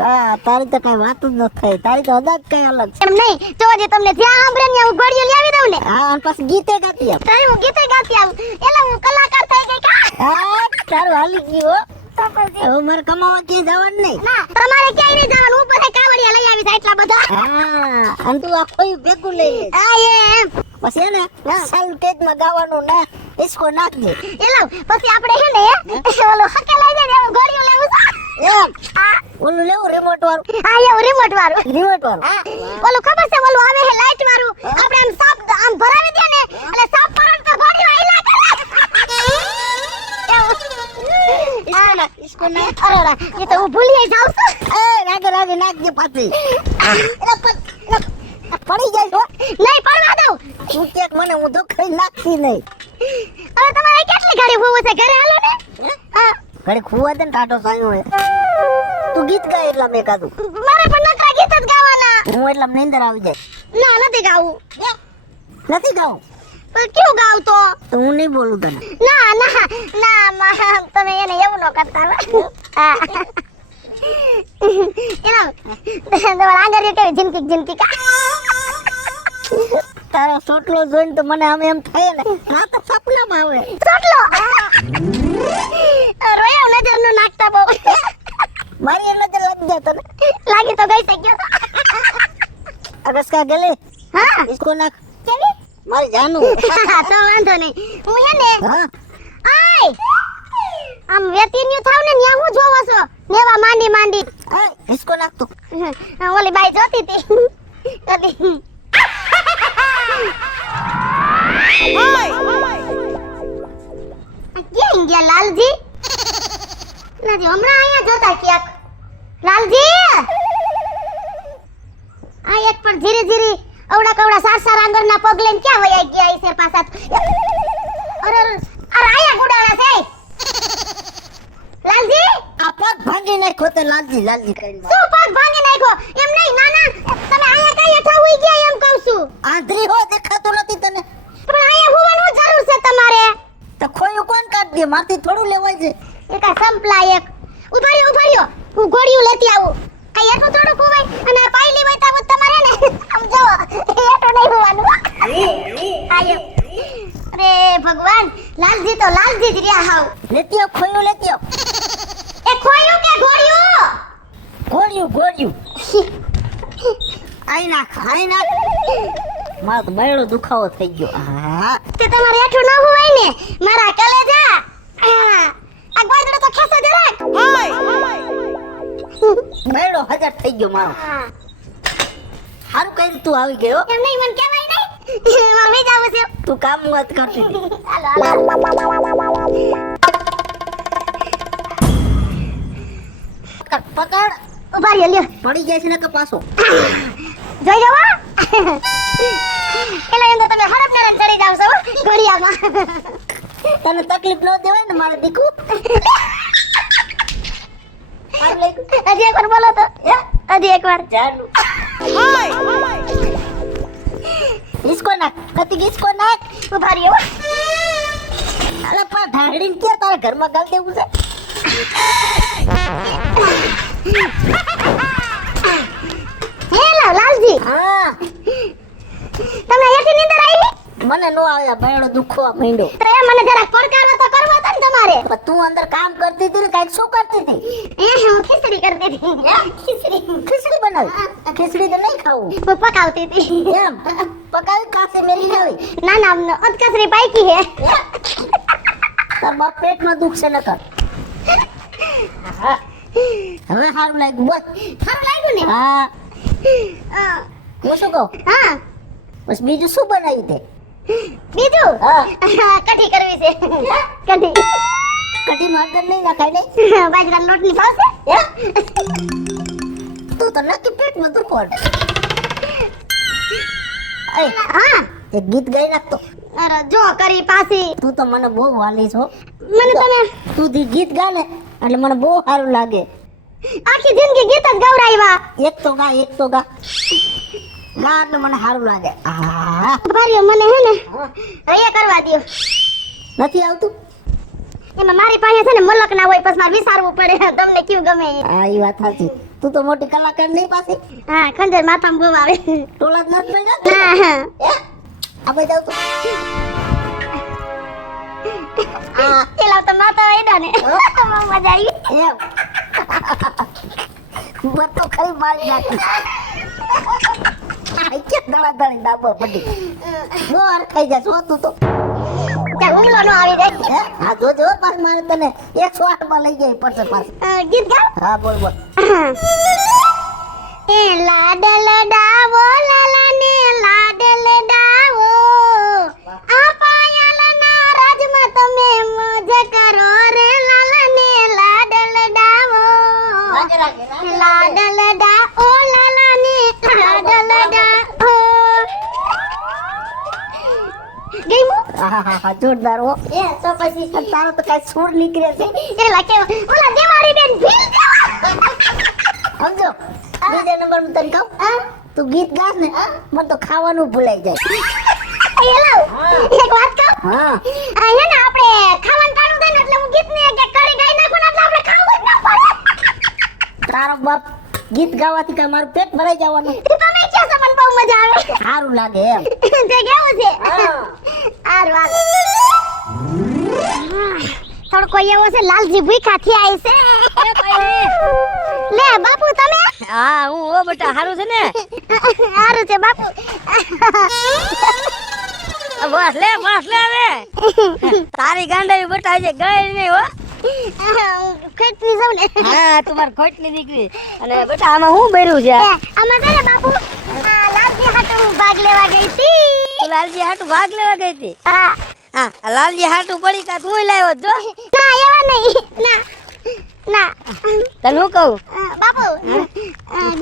હા તારી તો કઈ વાત જ ન થઈ તારી તો અદા જ કઈ અલગ છે. એમ નહીં જો જે તમને જ્યાં સાંભળે ને હું ઘોડિયો લાવી દઉં ને હા અને પાછી ગીતે ગાતી આવ. તો હું ગીતે ગાતી આવું એટલે હું કલાકાર થઈ ગઈ કા હા તારું હાલી ગયું હો. હવે મારે કમાવા ક્યાંય જવાનું નહીં. ના તમારે ક્યાંય નહીં જવાનું ઉપર કાવડિયા લઈ આવી જાય એટલા બધા હા અને તું આ કોઈ ભેગું લઈ લે હા એમ પછી હે ને સાઉન્ડ સ્ટેજમાં ગાવાનું ને ડિસ્કો નાખજે. એલો પછી આપણે હે ને ઓલો હકે લઈ જાય એવું ઘોડિયું લેવું છે એમ હા ઓલું લેવું રિમોટ વાળું. હા એવું રિમોટ વાળું રિમોટ વાળું હા ઓલું ખબર છે ઓલું આવે હે લાઈટ વાળું આપણે આમ સાપ આમ ભરાવી દે ને એટલે સાપ પર તો ઘોડિયું આઈલા કરે ડિસ્કો નાખ. અરે એ તો હું ભૂલી જાઉં છું એ રાગે નાખજે પાછી. પડી જાય છો નહીં પડવા દઉં તું કેક મને હું તો કઈ નાખતી નહીં. હવે તમારે કેટલી ઘડી ભૂવું છે ઘરે હાલો ને હા ઘડી ખુવા દે ને ટાટો સાયો હોય તું ગીત ગાય એટલા મેં કાધું. મારે પણ નકરા ગીત જ ગાવાના હું એટલા નીંદર આવી જાય. ના નથી ગાવું નથી ગાવું પણ ક્યું ગાવ તો હું નહીં બોલું તને. ના તમે એને એવું ન કરતા હા એનો તમારા આંગળીઓ કેવી ઝીનકી કા તારો સોટલો જોઈને તો મને આમ એમ થાય ને ના તો સપનામાં આવે. ચોટલો રોયા નજર નો નાખતા બહુ મારી નજર લાગી જાય તને. લાગી તો ગઈ ગયો અગસ્કા ગેલે હા इसको નાખ કેવી મારી જાનું. તો વાંધો નહીં હું હે ને હા આય આમ વેતીન્યુ થાવ ને ન્યા હું જોવો છો નેવા માંડી એ इसको નાખ તું. ઓલી બાઈ જોતી હતી ક્યાં ગયા લાલજી નથી હમણાં અહીંયા જોતા ક્યાંક લાલજી આ એક પણ ધીરે ધીરે અવડા કવડા સાર આંગળના પગ લઈને ક્યાં વયા ગયા ઈ પાછા અરે આયા ગુડાણા છે લાલજી આ પગ ભાંગી નાખ્યો તે લાલજી કરીને. શું પગ ભાંગી નાખ્યો એમ નહીં નાના તમે આયા કઈ હેઠા હોઈ ગયા એમ કહું છું આંધળી હો દેખાતું નથી તને. પણ આયા હોવાનું જરૂર છે તમારે તો ખોયું કોણ કાઢ દે મારથી થોડું લેવાય છે. એક આ સંપલા એક ઉભા રહ્યો હું ઘોડિયું લેતી આવું આ એટલું થોડું ખોવાય અને આ પાયલી વૈતા તમારે ને આમ જો એટલું નહીં હોવાનું આયો અરે ભગવાન લાલજી તો લાલજી જ રહ્યા હાવ લેતી આવ ખોયું લેતી આવ. એ ખોયું કે ઘોડિયું ઘોડ્યું આઈ નાખ મારો તો બૈડો દુખાવો થઈ ગયો. હા તે તમારે એટલું ન હોવાય ને મારા કલેજા આ ગોદડો તો ખેસો જરાક બૈડો હજાર થઈ ગયો મારો. સારું કઈ તું આવી ગયો. એમ નહીં મને કહેવાય નહીં મમ્મી જાવ છે તું કામ વાત કરતી હતી. પકડ. ઉભા રહ્યો લ્યો પડી જાય છે ને કે પાછો. જોઈ જવો એલા એમ તો તમે હડપ ને ચડી જાવ છો ઘોડિયામાં તને તકલીફ ન દેવાય ને મારે દીકુ. હજી એકવાર બોલો તો હજી એકવાર ચાલુ. ઈસકો નાખ. કતી ઈસકો નાખ. ઉભા રહ્યો અરે પણ ઢાળીને કે તારા ઘરમાં ગાલ દેવું છે. હેલો લાલજી હા તમને એથી નીંદર આવી મને નો આવ્યા બેડો દુખવા માંડ્યો. તો એ મને જરા પડકારો તો કરવા હતા ને તમારે પણ તું અંદર કામ કરતી હતી ને કાંઈક શું કરતી હતી? હું ખીચડી કરતી હતી ખીચડી બનાવી. ખીચડી તો નહીં ખાવું. હું પકાવતી હતી એમ પકાવી કાસે મેલી લાવી. ના ના અધકસરી પાકી હે તાર બાપ પેટમાં દુખશે ન કર. હા હવે સારું લાગ્યું બસ. સારું લાગ્યું ને હા હા હું શું કહું હા બસ બીજું શું બનાવ્યું તે? બીજું હા કઢી કરવી છે કઢી કઢી માર્ગર નહીં નાખાય નહીં. બાજરાના લોટની ભાવશે તું તો નક્કી પેટમાં દુખવાડે. હા એક ગીત ગાઈ નાખતો. અરે જો કરી પાછી તું તો મને બહુ વાલી છો. મને તમે તું ગીત ગા ને એટલે મને બહુ સારું લાગે. આખી જિંદગી ગીત જ ગવડાવ્યા એક તો ગા ગા એટલે મને સારું લાગે. હા ભાર્યો મને હે ને હવે કરવા દ્યો નથી આવતું. એમાં મારી પાસે છે ને મલક ના હોય પછી મારે વિચારવું પડે તમને કેવું ગમે એ. હા એ વાત સાચી. તું તો મોટી કલાકાર નહીં પાછી. હા ખંજર માથામાં બહુ આવે ટોલા જ નથી પડ્યા. હા હા આપણે જાવ તો હા પેલા તો માથા વાયડા ને બહુ મજા આવી એમ બસ તો ખરી મારી નાખી. કે દળાદળી ડાબો પડી બોર ખાઈ જા છો તું તો. ત્યાં હુમલો નો આવી જાય હે? હા જો પાછ મારે તને 108 માં લઈ જાય પડશે પાછું. ગીત ગાવ હા બોલ બોલ. એ લાડલ ડાવો લાલાને લાડલ ડાવો આ પાયલના રાજમાં તમે મોજ કરો રે લાલાને લાડલ ડાવો લાડલ ડાવો લાલાને લાડલ ડાવો ગઈમો હા જોરદાર હો. એ તો પછી તારો તો કઈ સૂર નીકળે છે. એલા કે ઓલા દેવાળી બેન ભીલ સમજો બીજા નંબર માં તને કહું તું ગીત ગાસ ને મને તો ખાવાનું ભૂલાઈ જાય. એલા એક વાત કહું હા આ હે ને આપણે ખાવાનું ચાલુ થાય ને એટલે હું ગીત ને કે કરી ગાઈ નાખું ને એટલે આપણે ખાવું જ ન પડે તારો બાપ ગીત ગાવાથી કઈ મારું પેટ ભરાઈ જવાનું. તમે ક્યાં છો મને બહુ મજા આવે સારું લાગે એમ. તે કેવું છે હા. આર વાત થોડો કોઈ એવો છે લાલજી ભૂખા થયા છે લે બાપુ તમે હા હું ઓ બેટા હારું છે ને હારું છે બાપુ બસ લે હવે તારી ગાંડાઈ બેટા આજે ગઈ નહીં હો. ખેતરી જાવ ને હા તમાર ખોટની દીકરી અને બેટા આમાં હું બેર્યું છે આમાં છે ને બાપુ આ લાલજી હાટુ ભાગ લેવા ગઈ હતી તું લાલજી હાટુ ભાગ લેવા ગઈ હતી. હા હા લાલજી હાટુ પડી કા તું લાવ્યો જો ના એવા નહીં ના ના તને હું કહું બાપુ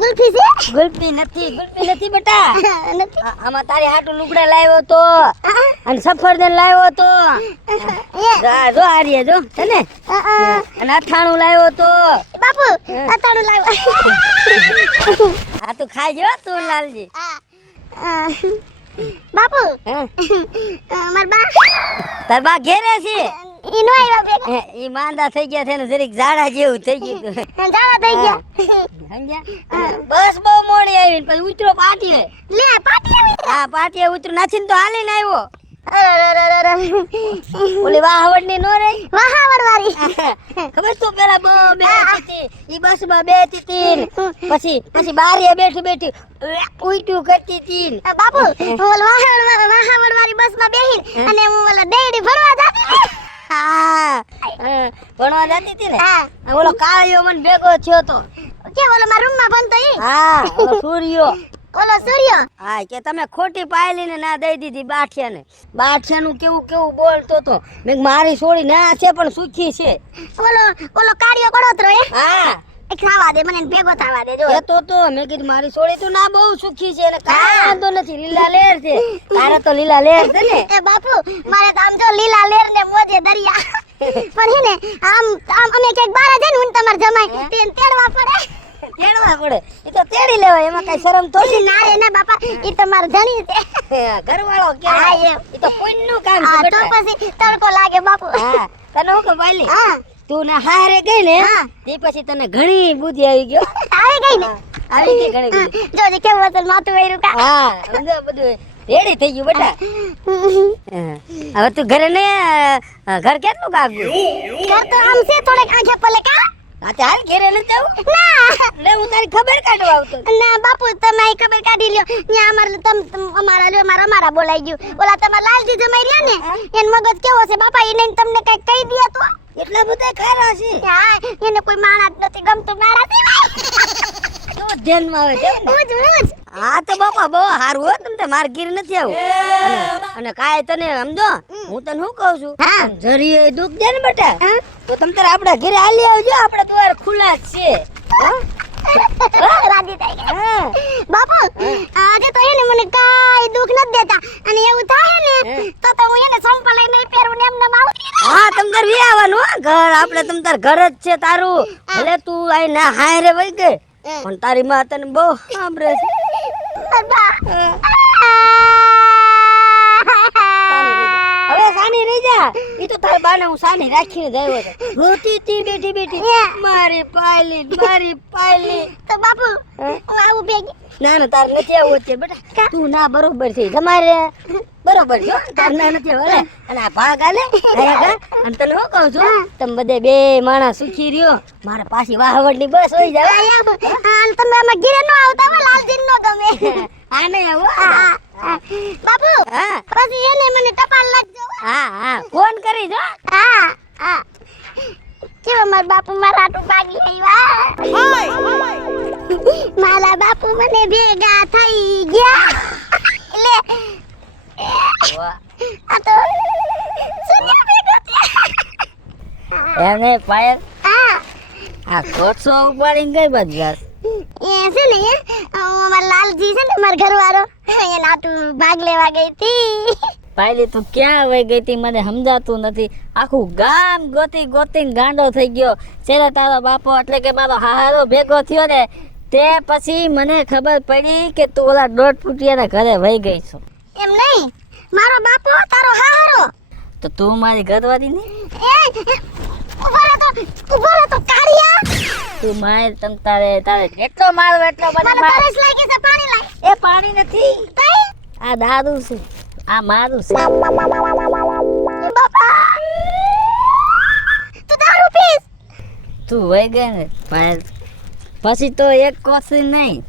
ગુલ્ફી છે ગુલ્ફી નથી બેટા નથી આમાં તારી હાટુ લુગડા લાવ્યો તો અને સફરજન લાવ્યો તો જો આર્ય જો છે ને અને અથાણું લાવ્યો તો બાપુ અતાણું લાવ્યો આ તું ખાઈ જો તું લાલજી બાપુ હા માર બા તાર બા ઘેરે છે ઈ નો આવ્યા બે ઈ માંદા થઈ ગયા છે ને જરીક ઝાડા જેવું થઈ ગયું જાવા થઈ ગયા સમજ્યા બસ બહુ મોડી આવી પછી ઉતરો પાટીએ લે પાટી આવી હા પાટીએ ઉતરો નાચીને તો હાલીને આવ્યો ઓલી વાહવડની નો રહી વાહાવડ વાળી ખબર તું પેલા બે હતી ઈ બસ માં બેઠી હતી પછી બારીએ બેઠી ઉઈટું કરતી હતી બાપુ ઓલ વાહાવડ વાળી બસ માં બેહી અને હું ઓલા ડેડી ભરવા જાતી હા ભણવા જતી હતી ને હા ઓલો કાળિયો મને ભેગો થયો તો કે ઓલો મારા રૂમ માં ભણતો ઈ હા ઓલો સૂર્યો ઓલો સૂર્યો હા કે તમે ખોટી પાયલીને ના દઈ દીધી બાઠિયાને. બાઠિયાનું કેવું કેવું બોલતો તો. મેં કીધું મારી સોળી ના છે પણ સુખી છે. ઓલો કાળિયો કડોતરો હા ખાવા દે મને ભેગો થવા દે જો તો મેં કીધું મારી સોળી તો ના બહુ સુખી છે અને કાંઈ વાંધો નથી, લીલા લેર છે. તારે તો લીલા લેર છે ને. એ બાપુ મારે તો આમ જો લીલા લેર ને મોજે દરિયા પણ હે ને આમ અમે ક્યાંક બહાર જાય ને હું તમાર જમાઈ તેને તેડવા પડે. તેડવા પડે એ તો તેડી લેવાય, એમાં કઈ શરમ થોડી. ના રે ના બાપા ઈ તો માર ધણી છે. ઘરવાળો કે હા, એમ. એ તો પુણ્યનું કામ છે હા તો બેટા. પછી તડકો લાગે બાપુ. હા તને હું કહું બાયલી, હા તું ના હારે ગઈ ને હા. તે પછી તને ઘણી બુદ્ધિ આવી ગયો. આવી ગઈ ને આવી ગઈ ઘણી બુદ્ધિ. જોજે કેવું હતું માથું વેર્યું કા. હા સમજો બધું રેડી થઈ ગયું બેટા. હા. હવે તું ઘરે ને ઘર કેટલું કાપ્યું? ઘર તો આમ છે થોડેક આંખે પલે કા. હા તે હાલ ઘરે નથી જવું ના લે, હું તારી ખબર કાઢવા આવતો. ના બાપુ તમે અહીં ખબર કાઢી લ્યો ન્યા અમારા લ્યો અમારા બોલાઈ ગયું. ઓલા તમારા લાલજી જમાઈ રહ્યા ને એન મગજ કેવો છે બાપા, એને તમને કઈ કહી દે તો. એટલા બધા ખારા છે હા એને કોઈ માણસ નથી ગમતું મારા સિવાય. તો ધ્યાનમાં આવે છે ને. હું જ હા તો બાપા બહુ સારું હો, તમને માર ગીર નથી આવું. અને કાંઈ તને સમજો હું તને શું કહું છું, હા. જરીએ દુઃખ દે ને બેટા હા? તો તમ તારે આપડા ઘરે હાલી આવજો, આપડા દ્વાર ખુલ્લા જ છે. રાજી થઈ ગઈ. હા બાપુ આજે તો એને મને કાઈ દુઃખ નથી દેતા અને એવું થાય ને તો હું એને સંપલ લઈને પહેરું ને એમને આવું. હા તમ તાર વી આવવાનું હો ઘર, આપણે તમ તાર ઘર જ છે તારું. ભલે તું આઈ ના હારે વઈ ગઈ પણ તારી માં તને બહુ સાંભળે છે. હવે સાની રહી જા, ઈ તો તાર બાને હું સાની રાખીને જ આવ્યો હતો. રોતી તી બેઠી બેઠી મારી પાયલી. તો બાપુ હું આવું ભેગી. ના ના તાર નથી આવું છે બેટા, તું ના બરોબર છે તમારે બરોબર છે હો, તાર ના નથી આવું. હાલે અને આ ભાગ હાલે આયા ગા. અને તને હું કહું છું તમે બધે બે માણસ સુખી રહ્યો, મારે પાછી વાહવડની બસ હોઈ જાય. હાલ તમે આમાં ઘીરે ન આવતા હો, લાલજી નો ગમે. આ નહીં આવું. બાપુ હા પછી એને મને ટપાલ લાગજો. હા ફોન કરી જો. હા કેવો માર બાપુ મારા આટું પાગી આવ્યા. મારા બાપુ મને ભેગા થઈ ગયા. એટલે આ તો સુનિયા ભેગા થયા. એને પાયલ હા આ કોસો ઉપાડીને કઈ બાજુ જાસ? એ છે ને અમાર લાલજી છે ને મારા ઘરવાળો એને આટું ભાગ લેવા ગઈ હતી. પાયલી તું ક્યાં વહી ગઈ તી મને સમજાતું નથી. આખું ગામ ગોતીને ગાંડો થઈ ગયો. છેલ્લે તારો બાપો એટલે કે મારો હારો ભેગો થયો ને તે પછી મને ખબર પડી કે તું ઓલા 1.5 ફૂટિયાના ઘરે વહી ગઈ છો. એમ નહીં મારો બાપો તારો હારો. તો તું મારી ઘરવાળી ને ઉભો રહે તો કાળિયા. તું માર તમ તારે જેટલો મારવો એટલો મને મને માર. તરસ લાગી છે પાણી લાય. એ પાણી નથી, કઈ આ દારૂ છે, આ મારું છે. એ બાપા તું દારૂ પીસ. તું વહી ગઈ ને પાયલ પછી તો એક કોથળી નહીં,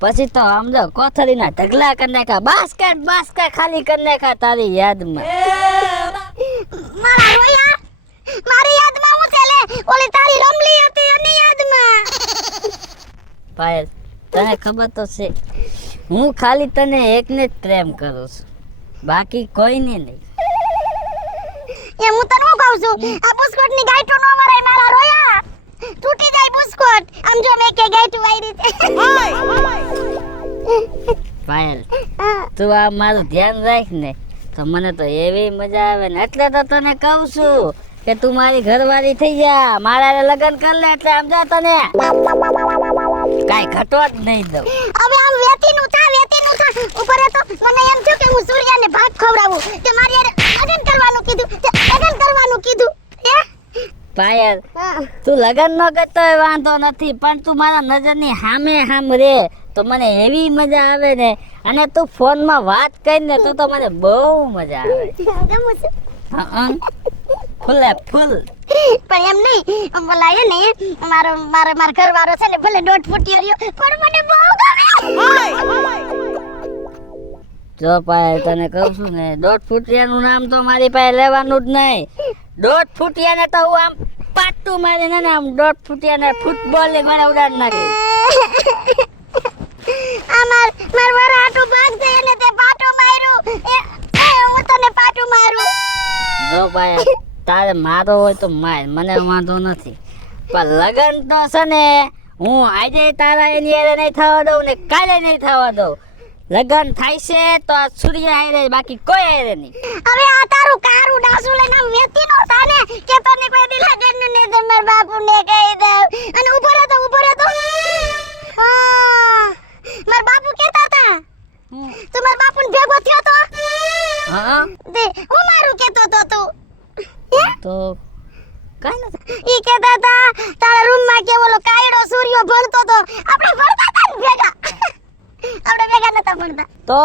પછી તો સમજો કોથળીના ઢગલા કરી નાખ્યા, બાસ્કેટ ખાલી કરી નાખ્યા તારી યાદમાં. મારા રોયા મારી યાદમાં હું છે લે ઓલી તારી રમલી હતી એની યાદમાં. પાયલ તને ખબર તો છે હું ખાલી તને એકને જ પ્રેમ કરું છું, બાકી કોઈને નહીં. એ હું તને હું કહું છું આ બુસ્કોટ ની ગાંઠો નો મરાય મારા રોયા તૂટી જાય બુસ્કોટ. આમ જો મેં કે ગાંઠું વાયરી છે. પાયલ તું આ મારું ધ્યાન રાખ ને તો મને તો એવી મજા આવે ને, એટલે તો તને કહું છું કે તું મારી ઘરવાળી થઈ જા, મારા લગ્ન કર લે એટલે આમ જા તને કાઈ ઘટવા જ નહીં દઉં. હવે આમ વેતીનું થા ઉપર એ તો મને એમ થયું કે હું સૂર્યાને ભાત ખવડાવું કે મારી યાર લગન કરવાનું કીધું. હે પાયલ તું લગન ન કરતો હોય વાંધો નથી, પણ તું મારા નજરની સામે રે તો મને એવી મજા આવે ને. અને તું ફોનમાં વાત કરીને તો મને બહુ મજા આવે. ગમું છું. હા ફૂલે ફૂલ. પણ એમ નહીં બોલા એ ને મારો ઘરવાળો છે ને ભલે 1.5 ફૂટિયો રહ્યો પણ મને બહુ ગમે. જો પાયલ તને કહું છું ને 1.5 ફૂટિયાનું નામ તો મારી પાસે લેવાનું જ નહીં. 1.5 ફૂટિયાને તો હું આમ પાટું મારીને ને આમ 1.5 ફૂટિયાને ફૂટબોલ ની ગણે ઉડાડી નાખી. માર વરાટું ભાગ છે એને તે પાટું માર્યું હું તને પાટું મારું. જો ભાઈ તારે મારો હોય તો માર, મને વાંધો નથી, પણ લગન તો છે ને હું આજે તારા એની હારે નહીં થવા દઉં ને કાલે નહીં થવા દઉં. લગન થાય છે તો આ સૂર્ય હારે, બાકી કોઈ હારે નહીં. હવે આ તારું કારું ડાસુ લઈને આમ વેતી નો થાને કે તને કોઈ દી લગન ને દે માર બાપુ ને કહી દે. અને ઉભો રહે તો હા માર બાપુ કહેતા હતા તું માર બાપુ ને ભેગો થયો તો હા તે હું મારું કહેતો તો તું તો કાઈ નથી. ઈ કહેતા હતા તારા રૂમ માં કે ઓલો કાયડો સૂર્યો ભણતો તો આપણે ભણતા હતા ને ભેગા આપણે ભેગા નતા ભણતા તો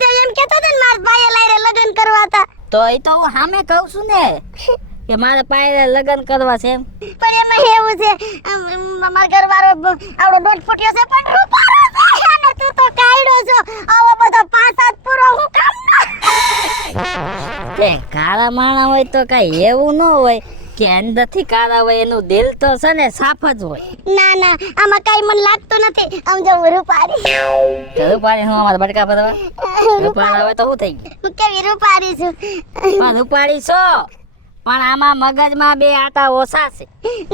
તે એમ કહેતો હતો ને માર ભાઈએ લાયરે લગન કરવા હતા. તો એ તો હું સામે કહું છું ને કે મારા પાયે લગન કરવા છે એમ. પણ એમાં એવું છે મારા ઘરવાળો આવડો દોઢ ફૂટ્યો છે પણ રૂપાળો છે અને તું તો કાયડો છો. આવો બધો પાસાત પૂરો હું કામ કે કાળા માણા હોય તો કઈ એવું ન હોય કે અંદરથી કાળા હોય, એનું દિલ તો છે ને સાફ જ હોય. ના આમાં કાઈ મને લાગતું નથી. આમ જો હું રૂપાળી રૂપાળી હું અમારા બટકા ભરવા રૂપાળા હોય તો શું થઈ ગયું? હું કેવી રૂપાળી છું. પણ રૂપાળી છો પણ આમાં મગજમાં બે આટા ઓછા છે.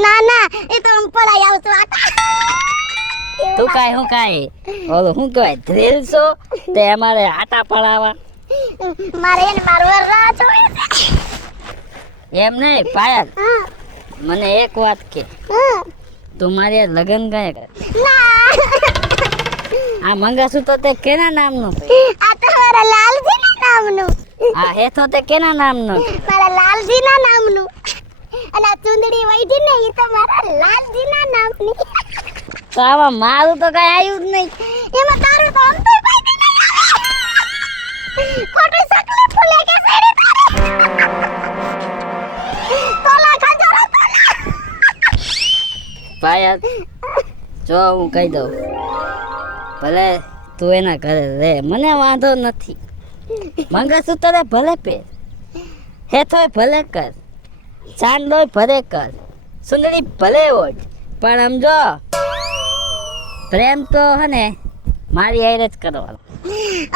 ના એ તો હું પડાઈ આવતું આટા. તું કાઈ હું કાઈ ઓલું શું કહેવાય ધ્રિલ છો તે અમારે આટા પડાવવા મારે એને મારું વર રાહ જોવે છે. એમ નહીં પાયલ, હા મને એક વાત કે તું મારી હારે લગન કાંઈ કરે? ના આ મંગળસૂત્ર તે કેના નામનું છે? આ તો મારા લાલજીના નામનું. આ હેથો તે કેના નામનું છે? મારા લાલજીના નામનું. અને આ ચુંદડી વૈધી ને ઈ તો મારા લાલજીના નામની. તો આમાં મારું તો કઈ આવ્યું જ નહીં. એમાં તારું તો આમ તો વૈધી નહીં આવે. ખોટી સકલે ફૂલે કે સેડી તારે. તોલા ખંજરો તોલા. પાયલ જો હું કહી દઉં, ભલે તું એના ઘરે રે, મને વાંધો નથી. મંગળસૂત્ર ભલે પહેર, હેથોય ભલે કર, ચાંદોય ભલે કર, સુંદરી ભલે હોય, પણ સમજો પ્રેમ તો હે ને મારી હારે જ કરવાનો.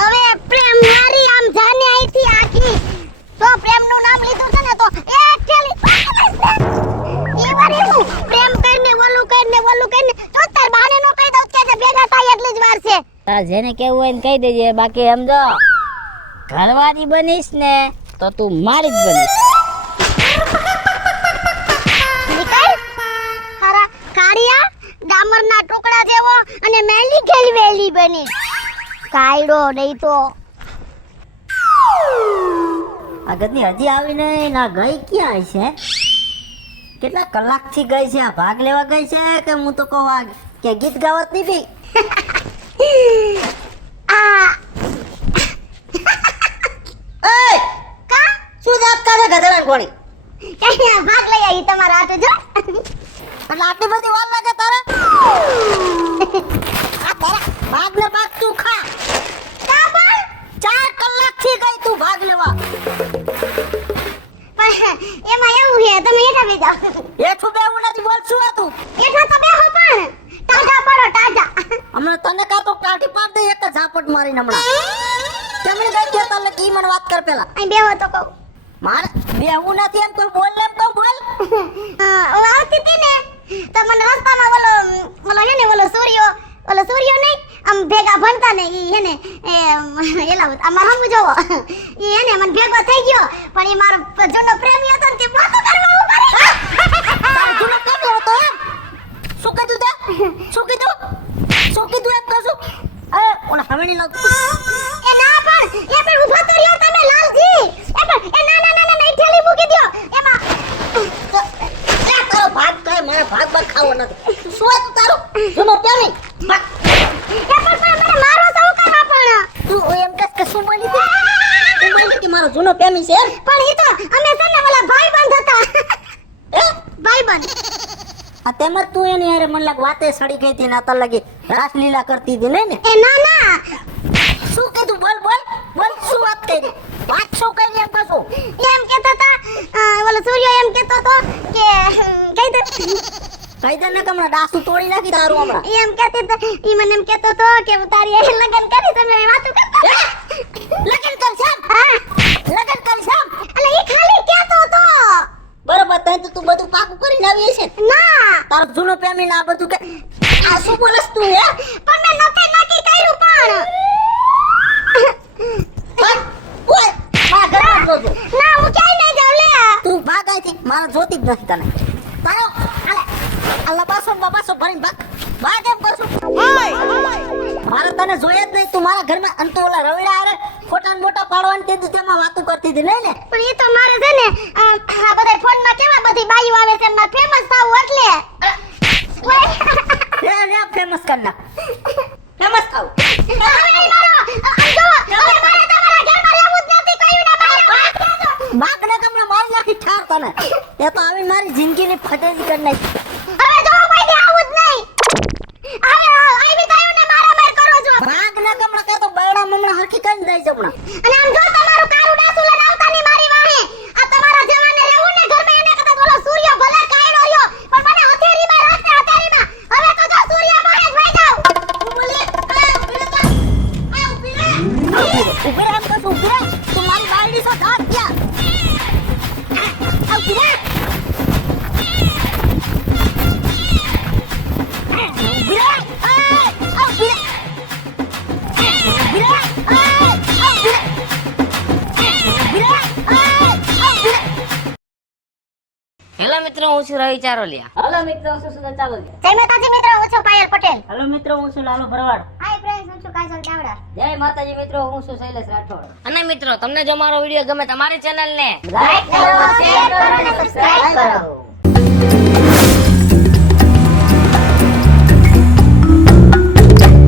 હવે પ્રેમ મારી આમ જાને આઈથી આખી તો પ્રેમનું નામ લીધું છે ને તો એક થેલી ઈ વારી હું પ્રેમ કરીને ઓલું કરીને તો તાર બાને નો કહી દઉં કે ભેગા થાય એટલી જ વાર છે. તાર જેને કેવું હોય ને કહી દેજે, બાકી સમજો ઘરવાળી બનીશ ને તો તું મારી જ બનીશ. નીકળ હારા કાળિયા ડામરના ટુકડા જેવો અને મેલી ખેલવેલી બની કાયડો નહીં તો. આ ગદની હજી આવી નહીં ના ગઈ ક્યાં છે? કેટલા કલાકથી ગઈ છે? આ ભાગ લેવા ગઈ છે કે હું તો કહું આ કે ગીત ગાવત નથી? આ એ કા શું જાત કરે ગધેડા કોણી? કઈ ભાગ લઈ આવી તમારા હાથે જો. એટલે આટલી બધી વાર લાગે તારે? આ તારા ભાગ ને ભાગ તું ખા. કા પણ 4 કલાકથી ગઈ તું ભાગ લેવા. પણ એમાં એવું છે તમે એઠા બે જાઓ. એઠું બેવું નથી, બોલ શું હતું? એઠા તો બેહો પણ ટાટા પડો ટાટા. હમણાં તને કાં તો કાઢી પાડ દે એક જ ઝાપટ મારીને હમણાં. કેમણે ગઈ કે તાલે કી મને વાત કર પેલા. અહીં બેહો તો કહું. મારે બેવું નથી એમ તો બોલ ને એમ તો બોલ. હું આવતી હતી ને તો મને રસ્તામાં ઓલો હે ને ઓલો સૂર્યો નહીં આમ ભેગા ભણતા ને ઈ હે ને એલા આમાં હમ જોવો ઈ હે ને મને ભેગો થઈ ગયો પણ ઈ મારો જૂનો પ્રેમી હતો ને તે વાતો કરવા ઉભા રહી. તારો જૂનો કેમ હતો એમ? શું કીધું તે? શું કીધું એમ તો શું? એ ઓલા હવેણી લાગ. એ ના પણ ઊભા તો રહ્યો તમે લાલજી. એ ના ઈ થેલી મૂકી દ્યો એમાં. એ તારો ભાગ કઈ મને ભાગ ખાવો નથી. શું હતું તારું જૂનો પ્રેમી? એ પણ મને મારો સૌ કામ પણ તું એમ કે શું બોલી હતી? તું બોલી હતી મારો જૂનો પ્રેમી છે એમ? પણ ઈ તો અમે છે ને ઓલા ભાઈબંધ હતા. એ ભાઈબંધ આ તેમ જ તું એની હારે મને લાગ વાતે સડી ગઈ હતી ને આ તાર લાગી રાસલીલા કરતી હતી ને? એ ના શું કીધું? બોલ શું વાત કરી? વાત શું કરી એમ કશું? એમ કહેતા હતા ઓલો સૂર્ય એમ કહેતો હતો કે કઈ દે કહી દે ને કે હમણાં ડાસુ તોડી નાખી તારું હમણાં. એમ કહેતી તો ઈ મને એમ કહેતો તો કે હું તારી હારે લગ્ન કરી તમે વાતો કરતા લગન કર સામ, હા લગન કર સામ. અલે ઈ ખાલી કહેતો તો બરોબર, તઈ તો તું બધું પાકું કરીને આવી છે. ના તારો જૂનો પ્રેમી આ બધું કે આ શું બોલસ તું હે? પણ મેં નથી નક્કી કર્યું પણ ઓય મારા ઘરમાં જોજો. ના હું ક્યાંય નહીં જાઉં લે તું ભાગ અહીંથી, મારે જોતી જ નથી તને. તારો આલે આ લબાસો ને બબાસો ભરીને ભાગ એમ કરશું. મારે તને જોઈએ જ નહીં, તું મારા ઘરમાં અંત ઓલા રવિડા હારે ફોટા ને મોટા પાડવાની તે દી તેમાં વાતું કરતી હતી નહીં ને. પણ એ તો મારે છે ને આ બધા ફોનમાં કેવા બધી બાઈઓ આવે છે એમાં ફેમસ થાવું એટલે લે લે ફેમસ કર નાખ, ફેમસ થાવ. હવે નહીં મારો આમ જો હવે મારે તમારા ઘરમાં રહેવું જ નથી કયું ને મારે ભાગ ને કમણા મારી નાખી ઠાર તને. એ તો આવીને મારી જિંદગીની ફટેજી કરી નાખી. હવે જો કોઈ દે આવું જ નહીં હવે આવી થયું ને મારા માર કરો છો ભાગ ને કમણા કે તો બૈડા મમણા હરખી કરી દઈ છે હમણાં. અને આમ જો તમારું કાળું ડાસુ લઈને આવતા ની મારી વાહે આ તમારા જવાને રહેવું ને ઘરમાં એને કદાચ ઓલો સૂર્ય ભલે કાયડો રહ્યો પણ મને હથેળીમાં રાખતા હથેળીમાં હવે તો જો સૂર્ય પાસે જ વઈ જાવ બોલે ઉભી રામ તો તું ઉભી રામ. તું મારી બાયડી સો દાંત ક્યાં? ઉભી રામ. ઉભી રામ. ઉભી રામ. ઉભી રામ. હેલો મિત્રો, હું છું રવિ ચારોલિયા. હાલો મિત્રો, હું છું સુગત ચાવલ. જય માતાજી મિત્રો હું છું પાયલ પટેલ હાલો મિત્રો, હું છું લાલો ભરવાડ. હાય ફ્રેન્ડ્સ હું છું કાજલ ચાવડા જય માતાજી મિત્રો, હું છું શૈલેષ રાઠોડ. અને મિત્રો, તમને જો મારો વિડીયો ગમે તમારી ચેનલને લાઈક કરો શેર કરો અને સબસ્ક્રાઇબ કરો